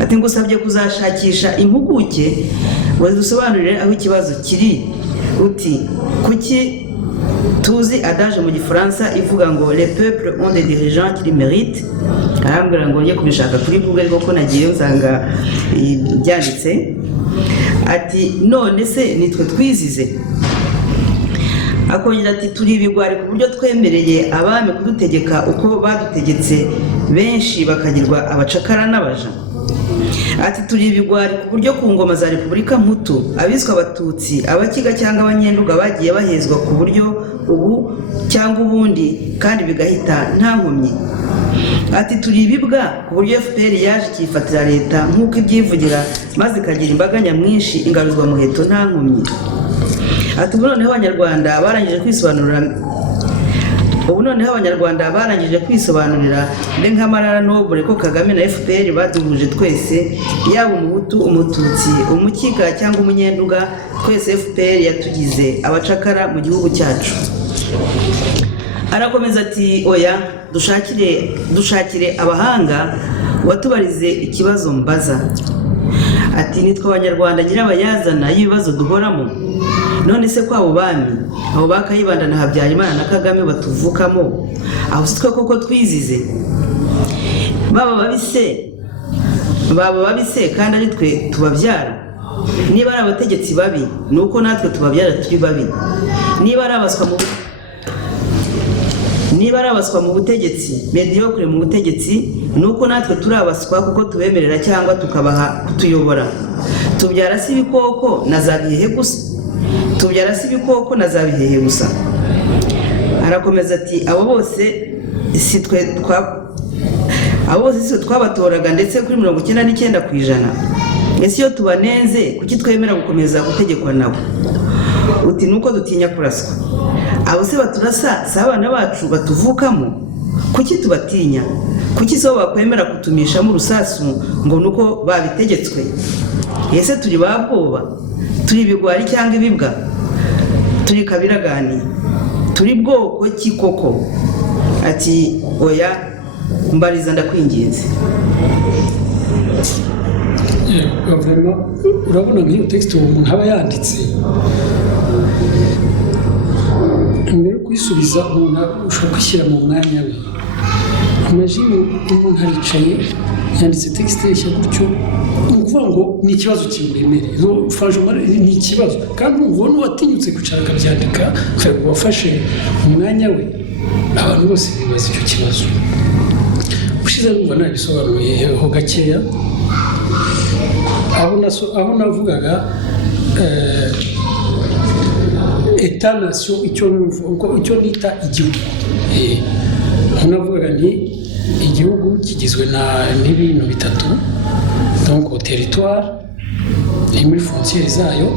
Ati ngusabye kuzashakisha impuguke badusobanurire aho ikibazo kiri. Uti kuki tuzi adage mu gifaransa ivuga ngo les peuples ont des dirigeants qui méritent. Arambwira ngo njye kubishaka kuri Google kuko nagiye nsanga byanditse. Ati none se nitwe twizize. Akongera ati turi ibigwari ku buryo twemereye abami kudutegeka uko badutegetse, benshi bakagirwa abacakara n'abaja. Ati turi ibigwari ku buryo ku ngoma za Repubulika Mputu abiswe Abatutsi, Abakiga cyangwa Abanyenduga bagiye bahezwa ku buryo ubu cyangwa ubundi kandi bigahita nta nkomyi. Ati turi ibibwa ku buryo FPR yaje kifatira leta nk'uko ibyivugira maze ikagira imbaga nyamwinshi ingaruzwa muheto nta nkomyi. Ati ubu noneho Abanyarwanda barangije kwisobanurira mbe nk'amarara nobure ko Kagame na FPR baduhuje twese, yaba Umuhutu, Umututsi, Umukiga cyangwa Umunyenduga, twese FPR yatugize abacakara mu gihugu cyacu. Arakomeza ati oya dushakire abahanga watubarize ikibazo mbaza. Ati nitwe Abanyarwanda nyirabayazana y'ibibazo duhoramo. None se kwabo bami abo bakayibanda na Habyarimana na Kagame batuvukamo, aho sitwe koko twizize? Baba babise kandi ari twe tubabyara. Niba ari abategetsi babi nuko natwe tubabyara turi babi. Niba ari abaswa mu butegetsi, mediocre mu butegetsi, nuko natwe turabaswa kuko tubemerera cyangwa tukabaha kutuyobora. Tubyara si ibikoko na zabihehe gusa. Arakomeza ati abo bose si twabatoraga ndetse kuri 99%. Ese iyo tubanenze kuki twemera gukomeza gutegekwa nabo? Uti nuko dutinya kuraswa. Abo se baturasa si abana bacu batuvukamo? Kuki tubatinya? Kuki so bakwemera kutumishamo urusasu ngo nuko babitegetswe? Ese turi babwoba? Turi ibigwari cyangwa ibibwa? Turi kabiragani? Turi bwoko ki koko? Ati oya mbariza ndakwinginze. Urabona nk'iyo text umuntu aba yanditse, mbere yo kuyisubiza umuntu ushobora kwishyira mu mwanya we. Imagine umuntu aricaye yanditse text yeshya gutyo, ukuvuga ngo ni ikibazo kimuremereye, ni ikibazo kandi ubona watinyutse kwicara akabyandika wafashe umwanya we. Abantu bose bibaza icyo kibazo. Ushize numva nabisobanuyeho gakeya aho navugaga Etat nation icyo nita igihugu. Navugaga ni igihugu kigizwe n'ibintu bitatu, donc territoire iri muri frontière zayo,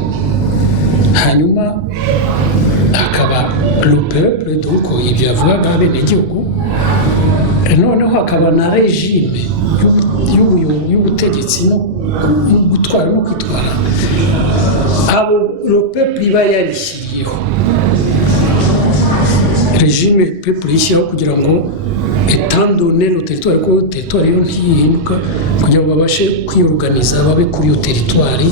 hanyuma hakaba le peuple, donc ibyo yavugaga abenegihugu, noneho hakaba na regime y'ubutegetsi no gutwara no kwitwara abo le peuple iba yarishyiriyeho. Regime peuple yishyiraho kugira ngo étant donné le territoire, ko territoire yo ntihinduka, kugira ngo babashe kwiorganiza babe kuri iyo territoire,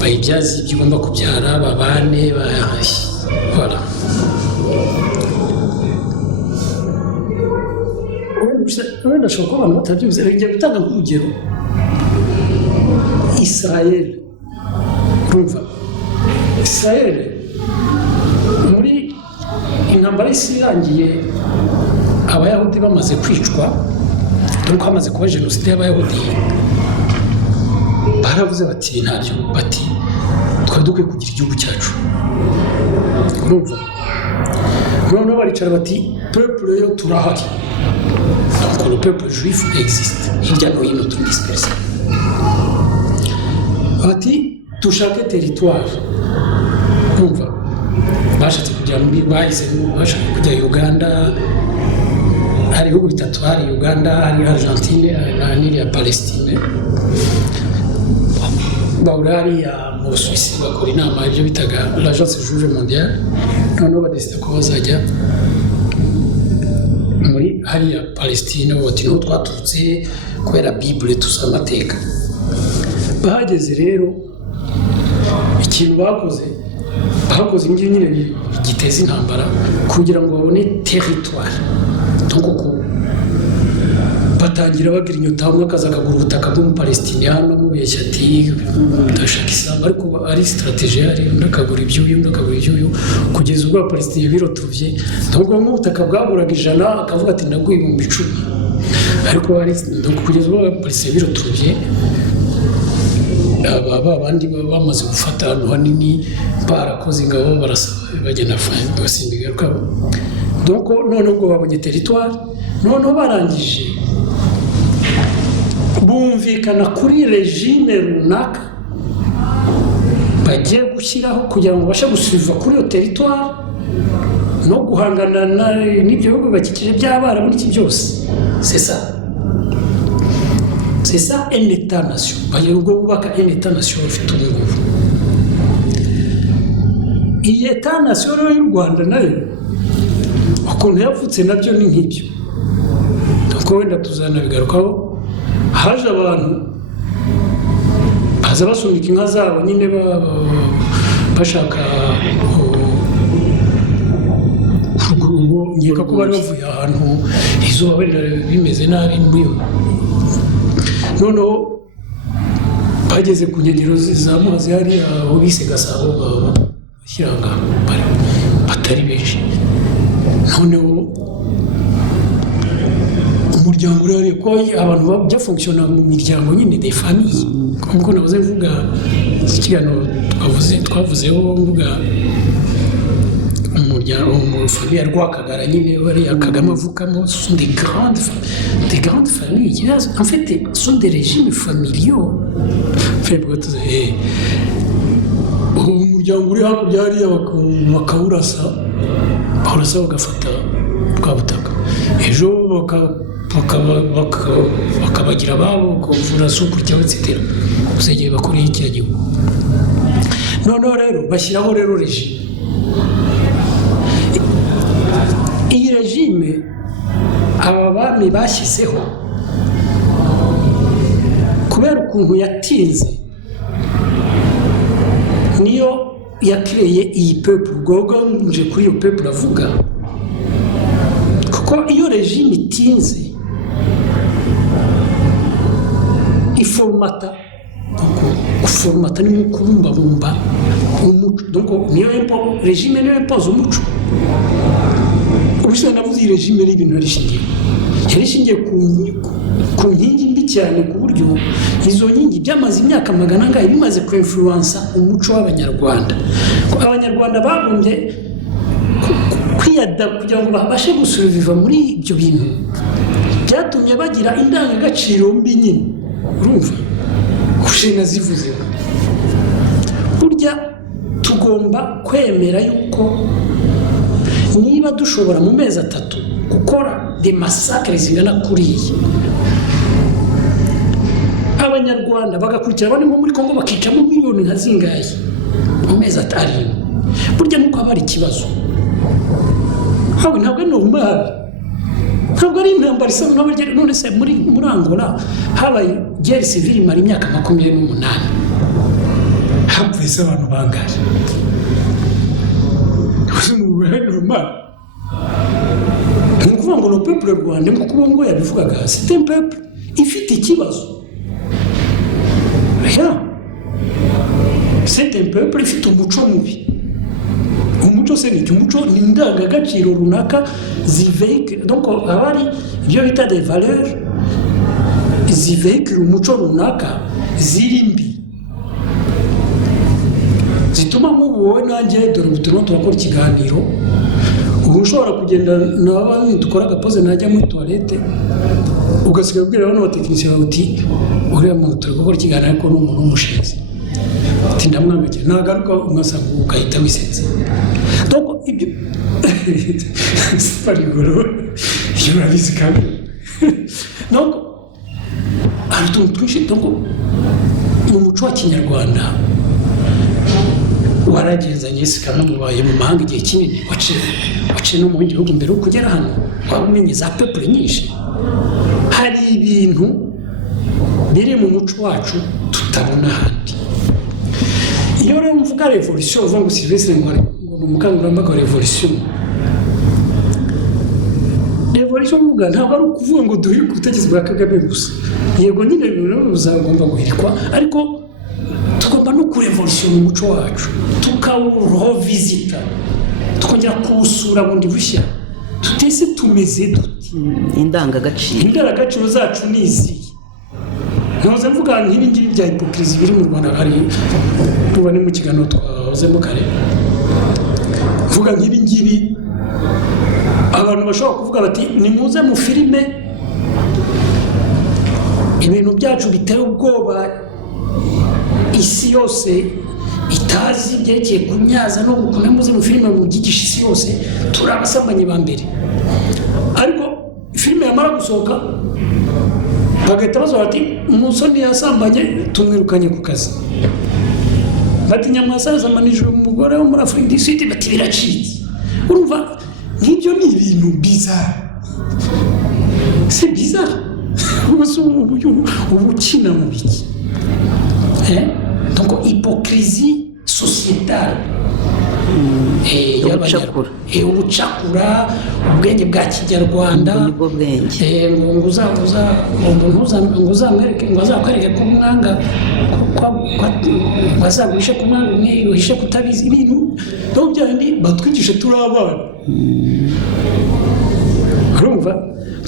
bayibyaze ibyo igomba kubyara, babane voilà. Wenda ashobora kuba abantu batabyuze. Ngiye gutanga nk'urugero. Israel, urumva Israel muri intambara y'isi irangiye, Abayahudi bamaze kwicwa, dore ko hamaze kuba jenoside y'Abayahudi, baravuze bati ntacyo, bati twari dukwiye kugira igihugu cyacu. Urumva noneho baricara bati peuple yo turahari, donc le peuple juif existe hirya no hino tunisperse. Bati dushake territoire. Urumva bashatse kujya bashaka kujya Uganda, hari ibihugu bitatu, hari Uganda, hari Argentine, hari ya Palestine. Bahurari ya mu Suisse bakora inama ibyo bitaga l'agence juge mondiale, noneho badesida ko bazajya hariya Palestine bati niho twaturutse kubera Bible tuzi amateka. Bahageze rero ikintu bakoze ngiye nyine giteza intambara kugira ngo babone territoire, donc batangira bagira inyota, umwe akaza akagura ubutaka bw'umupalestine hano amubeshya ati ndashaka isambu, ariko ari strategie yari undi akagura ibyuyu kugeza ubwo abapalestine birotuvye, ntabwo nk'ubutaka bwaguraga 100 akavuga ati ndaguha 10,000, ariko ari kugeza ubwo abapalestine birotuvye abandi bamaze gufata ahantu hanini barakoze ingabo barasaba bagenda basimbigaruka. Donc none ubwo babonye territoire, none barangije bumvikana kuri regime runaka bagiye gushyiraho kugira ngo bashe gusubiza kuri iyo territoire no guhangana n'ibyo bihugu bakikije by'abara muri iki byose. C'est ça un état-nation. Bagiye ubwo bubaka un état-nation ufite ubungubu. Iyi état-nation y'u Rwanda nayo ukuntu yavutse nabyo ni nk'ibyo, donc wenda tuzanabigarukaho. Haje abantu baza basunika inka zabo nyine bashaka nkeka ko bari bavuye ahantu izuba wenda bimeze nabi muri yo, noneho bageze ku nkengero z'amazi hariya aho bise Gasabo bashyiranga batari benshi, noneho umuryango urare ko abantu bajya fonctiona mu miryango nyine des familles, comme navuze mvuga ikiganiro twavuzeho mvuga umuryango mu famille ya Rwakagara nyine bari Kagame avukamo, ce sont des grandes familles. En fait, ce sont des régimes familiaux. Umuryango uri hakurya hariya bakawurasa bagafata twa butaka, ejo bakabagira ababo bakavura sukurya etc. Usegeye bakoreye iki gihugu. Noneho rero bashyiraho rero regime. Iyi regime aba bami bashyizeho kubera ukuntu yatinze niyo yakireye iyi peuple, nje kuri iyo peuple avuga, kuko iyo regime itinze iformata ni kubumbabumba umuco, donc niyo regime niyo impoza umuco. Ubuse navuze iyi regime ari ibintu yarishingiye ku nkingi mbi cyane, ku buryo izo nkingi byamaze imyaka magana angahe bimaze kwinfluensa umuco w'Abanyarwanda. Abanyarwanda bagombye kwiyada kugira ngo babashe gusurviva muri ibyo bintu, byatumye bagira indangagaciro mbi nyine. Urumva ushinga zivuze burya tugomba kwemera yuko niba dushobora mu mezi 3 gukora des massacres zingana kuriya, Abanyarwanda bagakurikira abandi muri Kongo bakicamo miliyoni nka zingahe mu mezi 5, burya nuko haba ari ikibazo. Ntabwo ari normal, ntabwo ari intambara isa n'abarya. None se muri Angola habaye guerre civile imara imyaka 28, hapfuye abantu bangahe? Normal. Nukuvuga ngo le peuple rwanda nkuko ubwo yabivugaga, c'est un peuple ifite ikibazo. Rien. C'est un peuple ifite umuco mubi. Umuco se ni umuco ni indangagaciro runaka ziveke, donc abari ibyo bita des valeurs ziveke umuco runaka zirimbi zituma wowe nanjye dore bituma turakora ikiganiro. Ubu ushobora kugenda n'abandi dukora agapoze najya muri toilette ugasiga ubwira bano batekinisiye bauti uriya muntu turi gukora ikiganiro ariko n'umuntu w'umushinzi ati ndamwambike nagaruka umwasanga ukahita wisenze. Donc ibyo parigoro yurabizi kandi donc arituntu twinshi. Donc mu muco wa Kinyarwanda twaragenzanye sikana mubaye mu mahanga igihe kinini waciye no mu bindi bihugu mbere yo kugera hano waba umenye za pepure nyinshi. Hari ibintu biri mu muco wacu tutabona ahandi. Iyo rero mvuga revolution uvuga ngo Sylvestre ngo ni umukangurambaga wa revolution mvuga ntabwo ari ukuvuga ngo duhirike ubutegetsi bwa Kagame gusa. Yego nyine rero uzagomba guhirikwa, ariko tugomba no kurevolution mu muco wacu tukawurovizita tukongera kuwusura bundi bushya. Tutese tumeze duti indangagaciro zacu nizi. Ntuze mvuga nk'ibi ngibi bya hypocrisie biri mu Rwanda hari tubone mu kiganiro twazemo kare. Mvuga nk'ibi ngibi abantu bashobora kuvuga bati nimuze mu filime ibintu byacu biteye ubwoba isi yose itazi byerekeye kunyaza no gukuna, muze mu filime mu gigisha isi yose turi abasambanyi ba mbere. Ariko filime yamara gusohoka bagahita baza bati umusoni yasambanye tumwirukanye ku kazi. Bati nyamasaza manijwe umugore wo muri Afrique du Sud, bati biracitse. Urumva nk'ibyo ni ibintu bizarre. C'est bizarre. Ubukina mu biki. Donc hypocrisie sociétale. Ubucakura ubwenge bwa Kinyarwanda ngo azakwereke ko umwanga bazagurisha ku mwanga umwe yuhishe kutabizi ibintu no byandi batwigisha turi abana. Urumva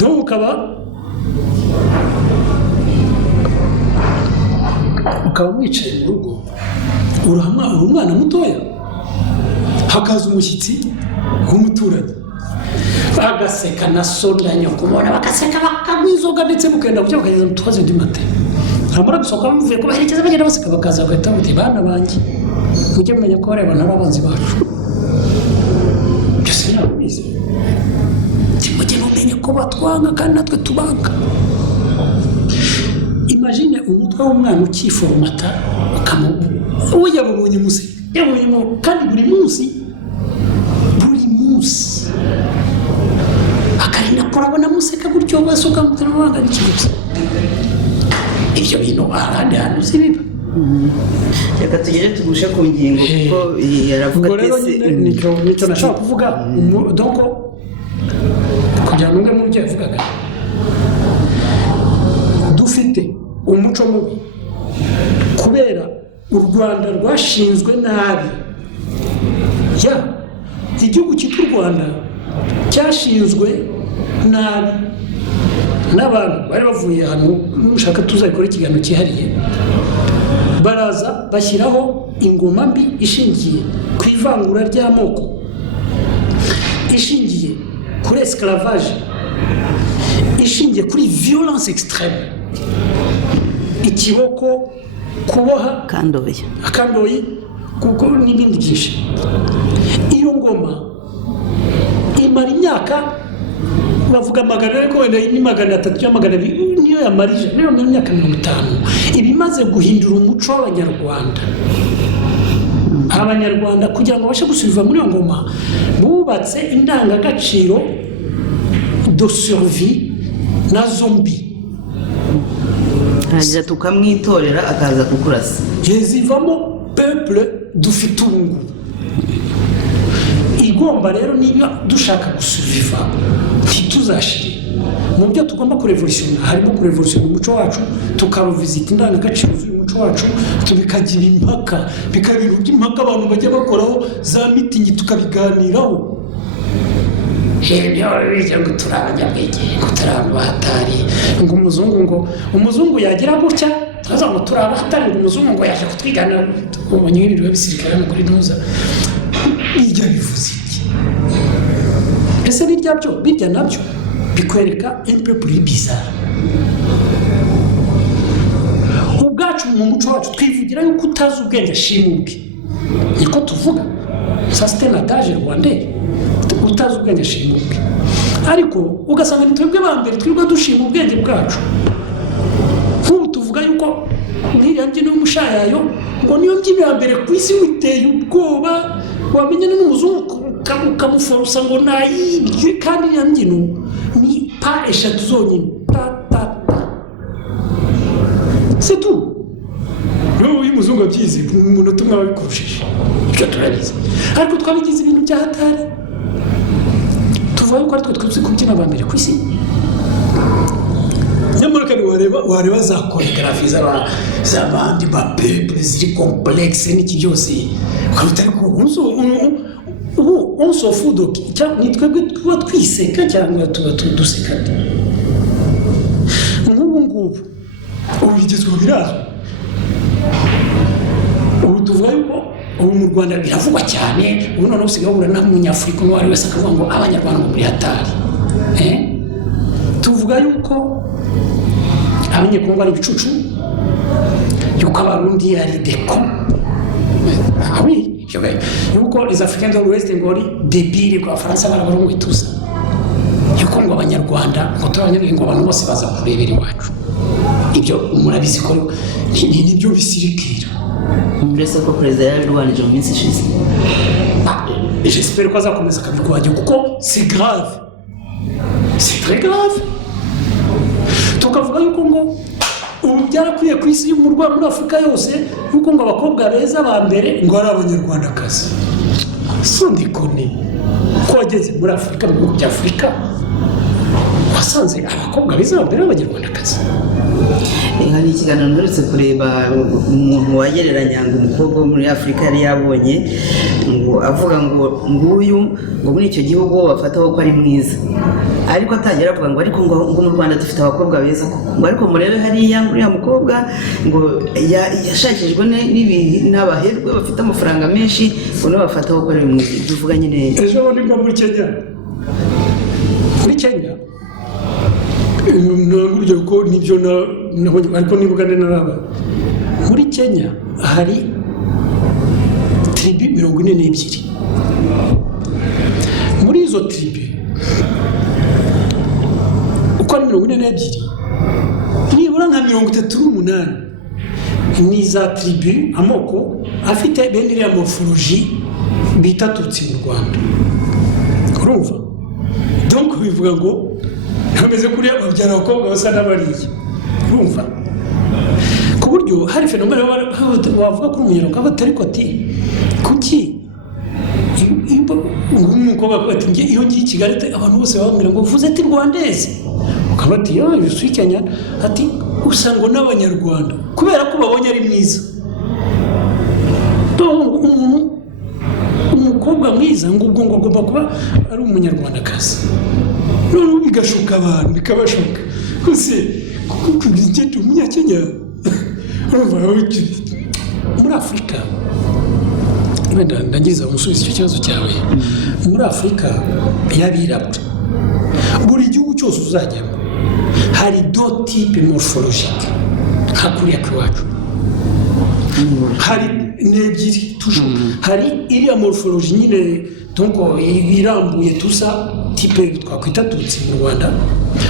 no ukaba mwicaye mu rugo urahamwa umwana mutoya hakaza umushyitsi w'umuturage bagaseka na soda nyoko kubona bagaseka bakagwizoga ndetse mukenda kujya bakageza mu twaze ndi mate amara gusohoka bamuvuye ko baherekeza bagenda baseka bakaza bagahita bati bana banjye mujye mumenya ko bareba n'abanzi bacu byose nabizi mujye mumenya ko batwanga kandi natwe tubanga. Imagine umutwe w'umwana ukiformata uwo yabonye musi kandi buri munsi akarinda kurabona museka gutyo basoka mutana wanga n'ikibuza. Ibyo bintu ahandi hantu si biba. Reka tugere tugushe ku ngingo kuko yaravuga ati nicyo nashaka kuvuga donc kugira ngo mu byo yavugaga dufite umuco mubi kubera u Rwanda rwashinzwe nabi. Igihugu cyitwa u Rwanda cyashinzwe nabi n'abantu bari bavuye hano nushaka tuzakora ikiganiro cyihariye baraza bashyiraho ingoma mbi ishingiye ku ivangura ry'amoko, ishingiye kuri esclavage, ishingiye kuri violence extreme, ikiboko, kuboha akandoyi kuko n'ibindi byinshi. Iyo ngoma imara imyaka bavuga magana ariko wenda ni 300 cyangwa 200 niyo yamarije niyo mu myaka 50 ibimaze guhindura umuco w'Abanyarwanda. Abanyarwanda kugira ngo bashe gusubiza muri iyo ngoma bubatse indangagaciro de survie na zombie. Hajya tukamwitorera akaza kukurasa. Yezivamo peuple dufite ubungu. Igomba rero niba dushaka gusubiza ntituzashire mu byo tugomba kurevolution. Harimo kurevolution mu muco wacu tukarovizita indangagaciro z'umuco wacu tubikagira impaka bikabintu by'impaka abantu bajya bakoraho za meeting tukabiganiraho. Ngo turabanyabwenge ngo turabahatari ngo umuzungu yagira gutya twaza ngo turabahatari ngo umuzungu ngo yaje kutwigana ubonye ibintu by'abisirikare no kuri ntuza bijya bivuze iki. Ese birya byo birya nabyo bikwereka un peu plus bizarre. Ubwacu mu muco wacu twivugira yuko utazi ubwenge ashimubwe niko tuvuga ça adage rwandais utazi ubwenge ashimubwe, ariko ugasanga ni twebwe ba mbere twirwa dushima ubwenge bwacu. Nk'ubu tuvuga yuko nk'iriya mbyino y'umushayayo ngo niyo mbyino ya mbere ku isi witeye ubwoba wamenya n'umuzungu ukamuforosa ngo nayibye kandi iriya mbyino ni pa eshatu zonyine c'est tout. N'ubu uyu muzungu abyize umunota umwe wabikurushije ibyo turabizi ariko twabigize ibintu bya hatari tuvuga yuko aritwe twese kubyina ba mbere ku isi nyamara kandi wareba za choreography z'abandi ba peuple ziri complexe n'iki byose ukaruta ariko on s'en fout donc ni twebwe tuba twiseka cyangwa tuba duseka nk'ubu ngubu ubigezweho birazwi ubu tuvuga yuko ubu mu Rwanda biravugwa cyane ubu noneho usigaye ubura n'umunyafurika uwo ari wese akavuga ngo abanyarwanda muri hatari tuvuga yuko abanyekongo ari ibicucu yuko abarundi ari deko yuko les africains de l'ouest ngo ari débile ko abafaransa barabarungu ituza yuko ngo abanyarwanda ngo turabanyarwanda ngo abantu bose baza kurebera iwacu ibyo murabizi ko nibyo bisirikira mbese ko perezida yararwanije mu minsi ishize j'espère ko azakomeza akabirwanya kuko c'est grave c'est très grave tukavuga yuko ngo ubu byarakwiye ku isi muri Afurika yose yuko ngo abakobwa beza ba mbere ngo ari abanyarwandakazi sundikone ko wageze muri Afurika mu bihugu bya Afurika wasanze abakobwa beza ba mbere abanyarwandakazi hari ikiganiro mperutse kureba umuntu wagereranya ngo umukobwa wo muri Afurika yari yabonye ngo avuga ngo nguyu ngo muri icyo gihugu bafataho ko ari mwiza ariko atagera avuga ngo ariko ngo mu Rwanda dufite abakobwa beza ngo ariko murebe hariya uriya mukobwa ngo yashakijwe n'abaherwe bafite amafaranga menshi ngo nibo bafataho ko ari mwiza bivuga nyine ejo bundi muri Kenya n'uburyo ko nibyo ariko nibugane naraba muri Kenya hari tribu 42 muri izo tribu uko ari 42 nibura nka 38 ni za tribu amoko afite bene iriya morphologie bita tutsi mu Rwanda urumva donc bivuga ngo hameze kuri ababyara abakobwa basa n'abariye urumva ku buryo hari fenomene wavuga ko umunyarwanda batari ko ati kuki umukobwa ati nge iyo ngiye i Kigali abantu bose babwira ngo vuze ati rwandeze ukaba ati yo bisuye Kenya ati usanga n'abanyarwanda kubera ko babonye ari mwiza umukobwa mwiza ngo ubwo ngomba kuba ari umunyarwandakazi none bigashuka abantu bikabashuka kose kugije umunyakenya muri Afurika wenda ndagize umusubizo icyo kibazo cyawe muri Afurika y'abirabura buri gihugu cyose uzajyamo hari do type morphologique hakuriya k'iwacu hari n'ebyiri hari iriya morphologie nyine donc irambuye tusa type twakwita tutsi mu Rwanda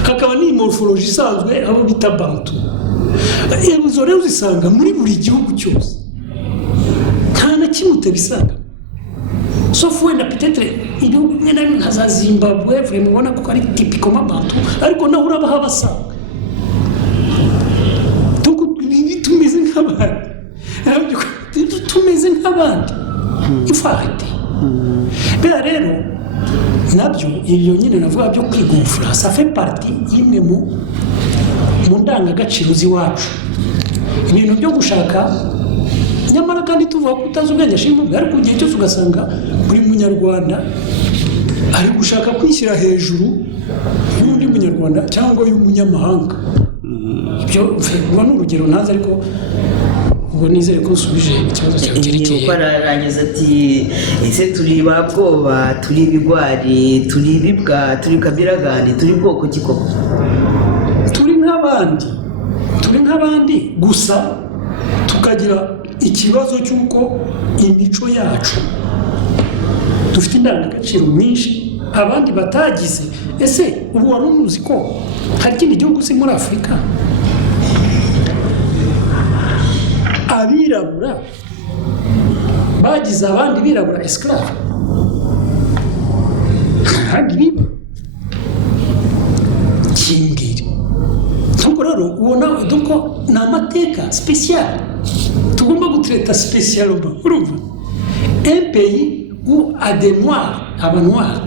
hakaba ni morphologie isanzwe abo bita bantu izo rero zisanga muri buri gihugu cyose nta na kimwe utabisanga sauf wenda peut-être ibihugu bimwe na bimwe nka za Zimbabwe vraiment ubona ko ari typiquement bantu ariko naho urabaha abasanga donc tumeze nk'abandi ifarite bera rero nabyo ibyo nyine navuga byo kwigumfura ça fait partie imwe mu ndangagaciro z'iwacu ibintu byo gushaka nyamara kandi tuvuga ko utazi ubwenge ashimubwe ariko igihe cyose ugasanga buri munyarwanda ari gushaka kwishyira hejuru y'undi munyarwanda cyangwa y'umunyamahanga ibyo ngo ni urugero ntazi ariko ubwo nizere ko usubije ikibazo cyawe cyerekeye uko ararangiza ati ese turi babwoba turi ibigwari turi ibibwa turi kabiragani turi bwoko ki koko turi nk'abandi gusa tukagira ikibazo cy'uko imico yacu dufite indangagaciro nyinshi abandi batagize ese ubu wari uzi ko hari ikindi gihugu si muri Afurika abirabura bagize abandi birabura esclave kandi biba kimbwira nuko rero ubona duko ni amateka spécial tugomba gutreta spécialement urumva un pays où à des noirs aba noirs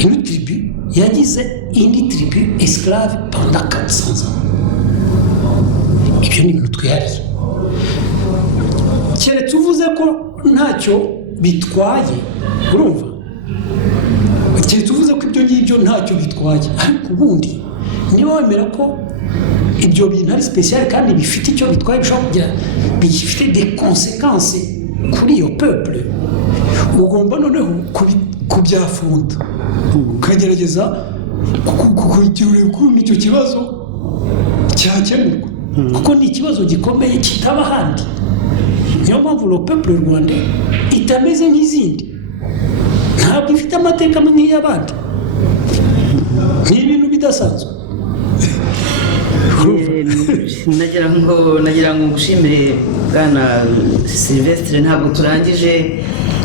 une tribu yagize indi tribu esclave pendant 400 ans ibyo ni ibintu twihariye keretse uvuze ko ntacyo bitwaye urumva keretse uvuze ko ibyo ngibyo ntacyo bitwaye ariko ubundi niba wemera ko ibyo bintu ari spécial kandi bifite icyo bitwaye bishobora kugira bifite des conséquences kuri iyo peuple ugomba noneho kubyafunda ukagerageza kugira ukuntu icyo kibazo cyakemurwa kuko ni ikibazo gikomeye kitaba ahandi niyo mpamvu le peuple rwandais itameze nk'izindi ntabwo ifite amateka nk'iy'abandi ni ibintu bidasanzwe nagira ngo ngushimire bwana Sylvestre ntabwo turangije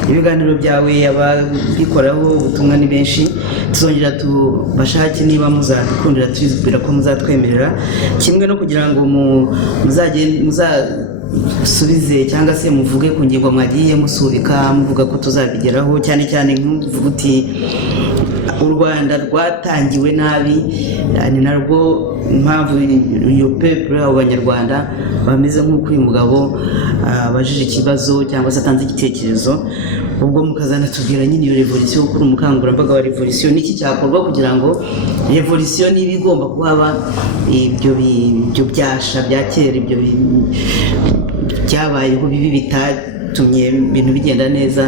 ibiganiro byawe ababikoraho ubutumwa ni benshi tuzongera tubashake niba muzadukundira twizera ko muzatwemerera kimwe no kugira ngo muzasubize cyangwa se muvuge ku ngingo mwagiye musubika muvuga ko tuzabigeraho cyane cyane nk'uvuga uti u Rwanda rwatangiwe nabi ni narwo impamvu iyo peuple abo banyarwanda bameze nk'uko uyu mugabo abajije ikibazo cyangwa se atanze igitekerezo ubwo mukazanatubwira nyine iyo revolution kuri umukangurambaga wa revolution niki cyakorwa kugira ngo revolution niba igomba kuhaba ibyo byasha bya kera ibyo byabayeho bibi bitatumye ibintu bigenda neza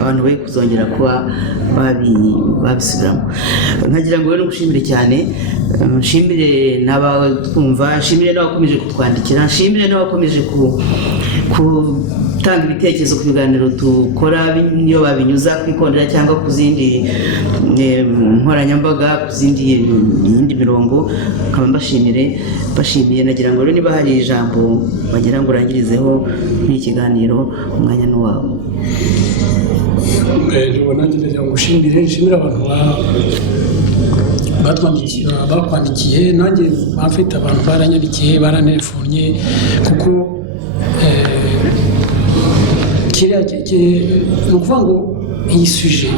abantu bari kuzongera kuba babisubiramo nkagira ngo rero ngushimire cyane nshimire n'abatwumva nshimire n'abakomeje kutwandikira nshimire n'abakomeje gutanga ibitekerezo ku biganiro dukora niyo babinyuza kwikondera cyangwa ku zindi nkoranyambaga ku yindi mirongo nkaba mbashimiye nagira ngo rero niba hari ijambo bagira ngo urangirizeho muri iki kiganiro umwanya n'uwawe nshimira abantu bakwandikiye nanjye bafite abantu baranyandikiye baranefonye kuko ni ukuvuga ngo iyi suje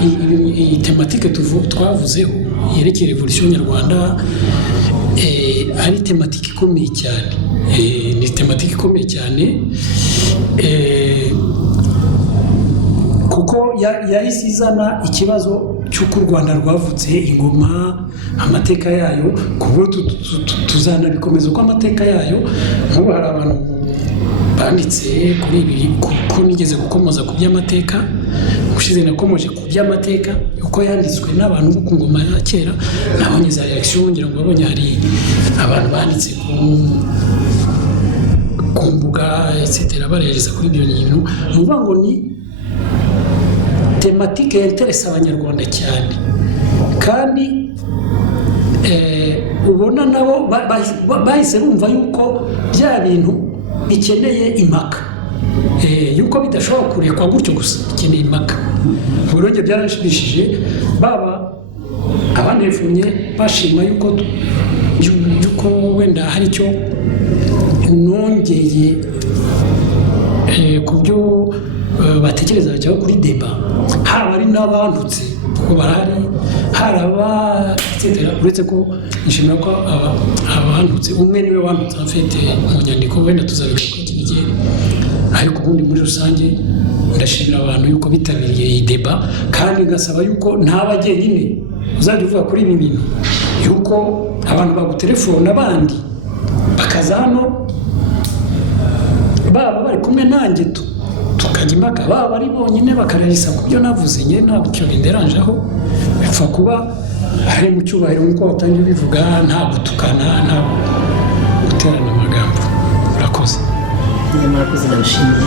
iyi tematike twavuzeho yerekeye revolution nyarwanda ari tematike ikomeye cyane ni tematike ikomeye cyane kuko yahise izana ikibazo cy'uko u Rwanda rwavutse ingoma amateka yayo kuko tuzanabikomeza uko amateka yayo nk'ubu hari abantu banditse kuri ibi kuko nigeze gukomoza ku by'amateka ushize nakomoje ku by'amateka uko yanditswe n'abantu bo ku ngoma ya kera nabonye za reaction ngira ngo babonye hari abantu banditse ku mbuga etc barereza kuri ibyo bintu nuvuga ngo ni tematike interesa abanyarwanda cyane kandi ubona nabo bahise bumva yuko bya bintu bikeneye impaka yuko bidashobora kurekwa gutyo gusa bikeneye impaka uburonge byaranshimishije baba abanefunye bashima yuko wenda hari icyo nongeye ku byo batekereza cyangwa kuri deba haba ari n'abandutse kuko barahari haraba uretse ko nishimira ko abandutse umwe niwe wandutse afite mu nyandiko wenda tuzabiga ko iki gihe ariko ubundi muri rusange ndashimira abantu yuko bitabiriye iyi deba kandi ngasaba yuko ntabajye nyine uzajya uvuga kuri ibi bintu yuko abantu bagutelefona abandi bakaza hano baba bari kumwe nanjye tukajya impaka baba bari bonyine bakararisa ku byo navuze njye ntabwo icyo binderanjeho bipfa kuba ari mu cyubahiro nk'uko watangiye ubivuga nta gutukana nta guterana amagambo urakoze murakoze ndabashimiye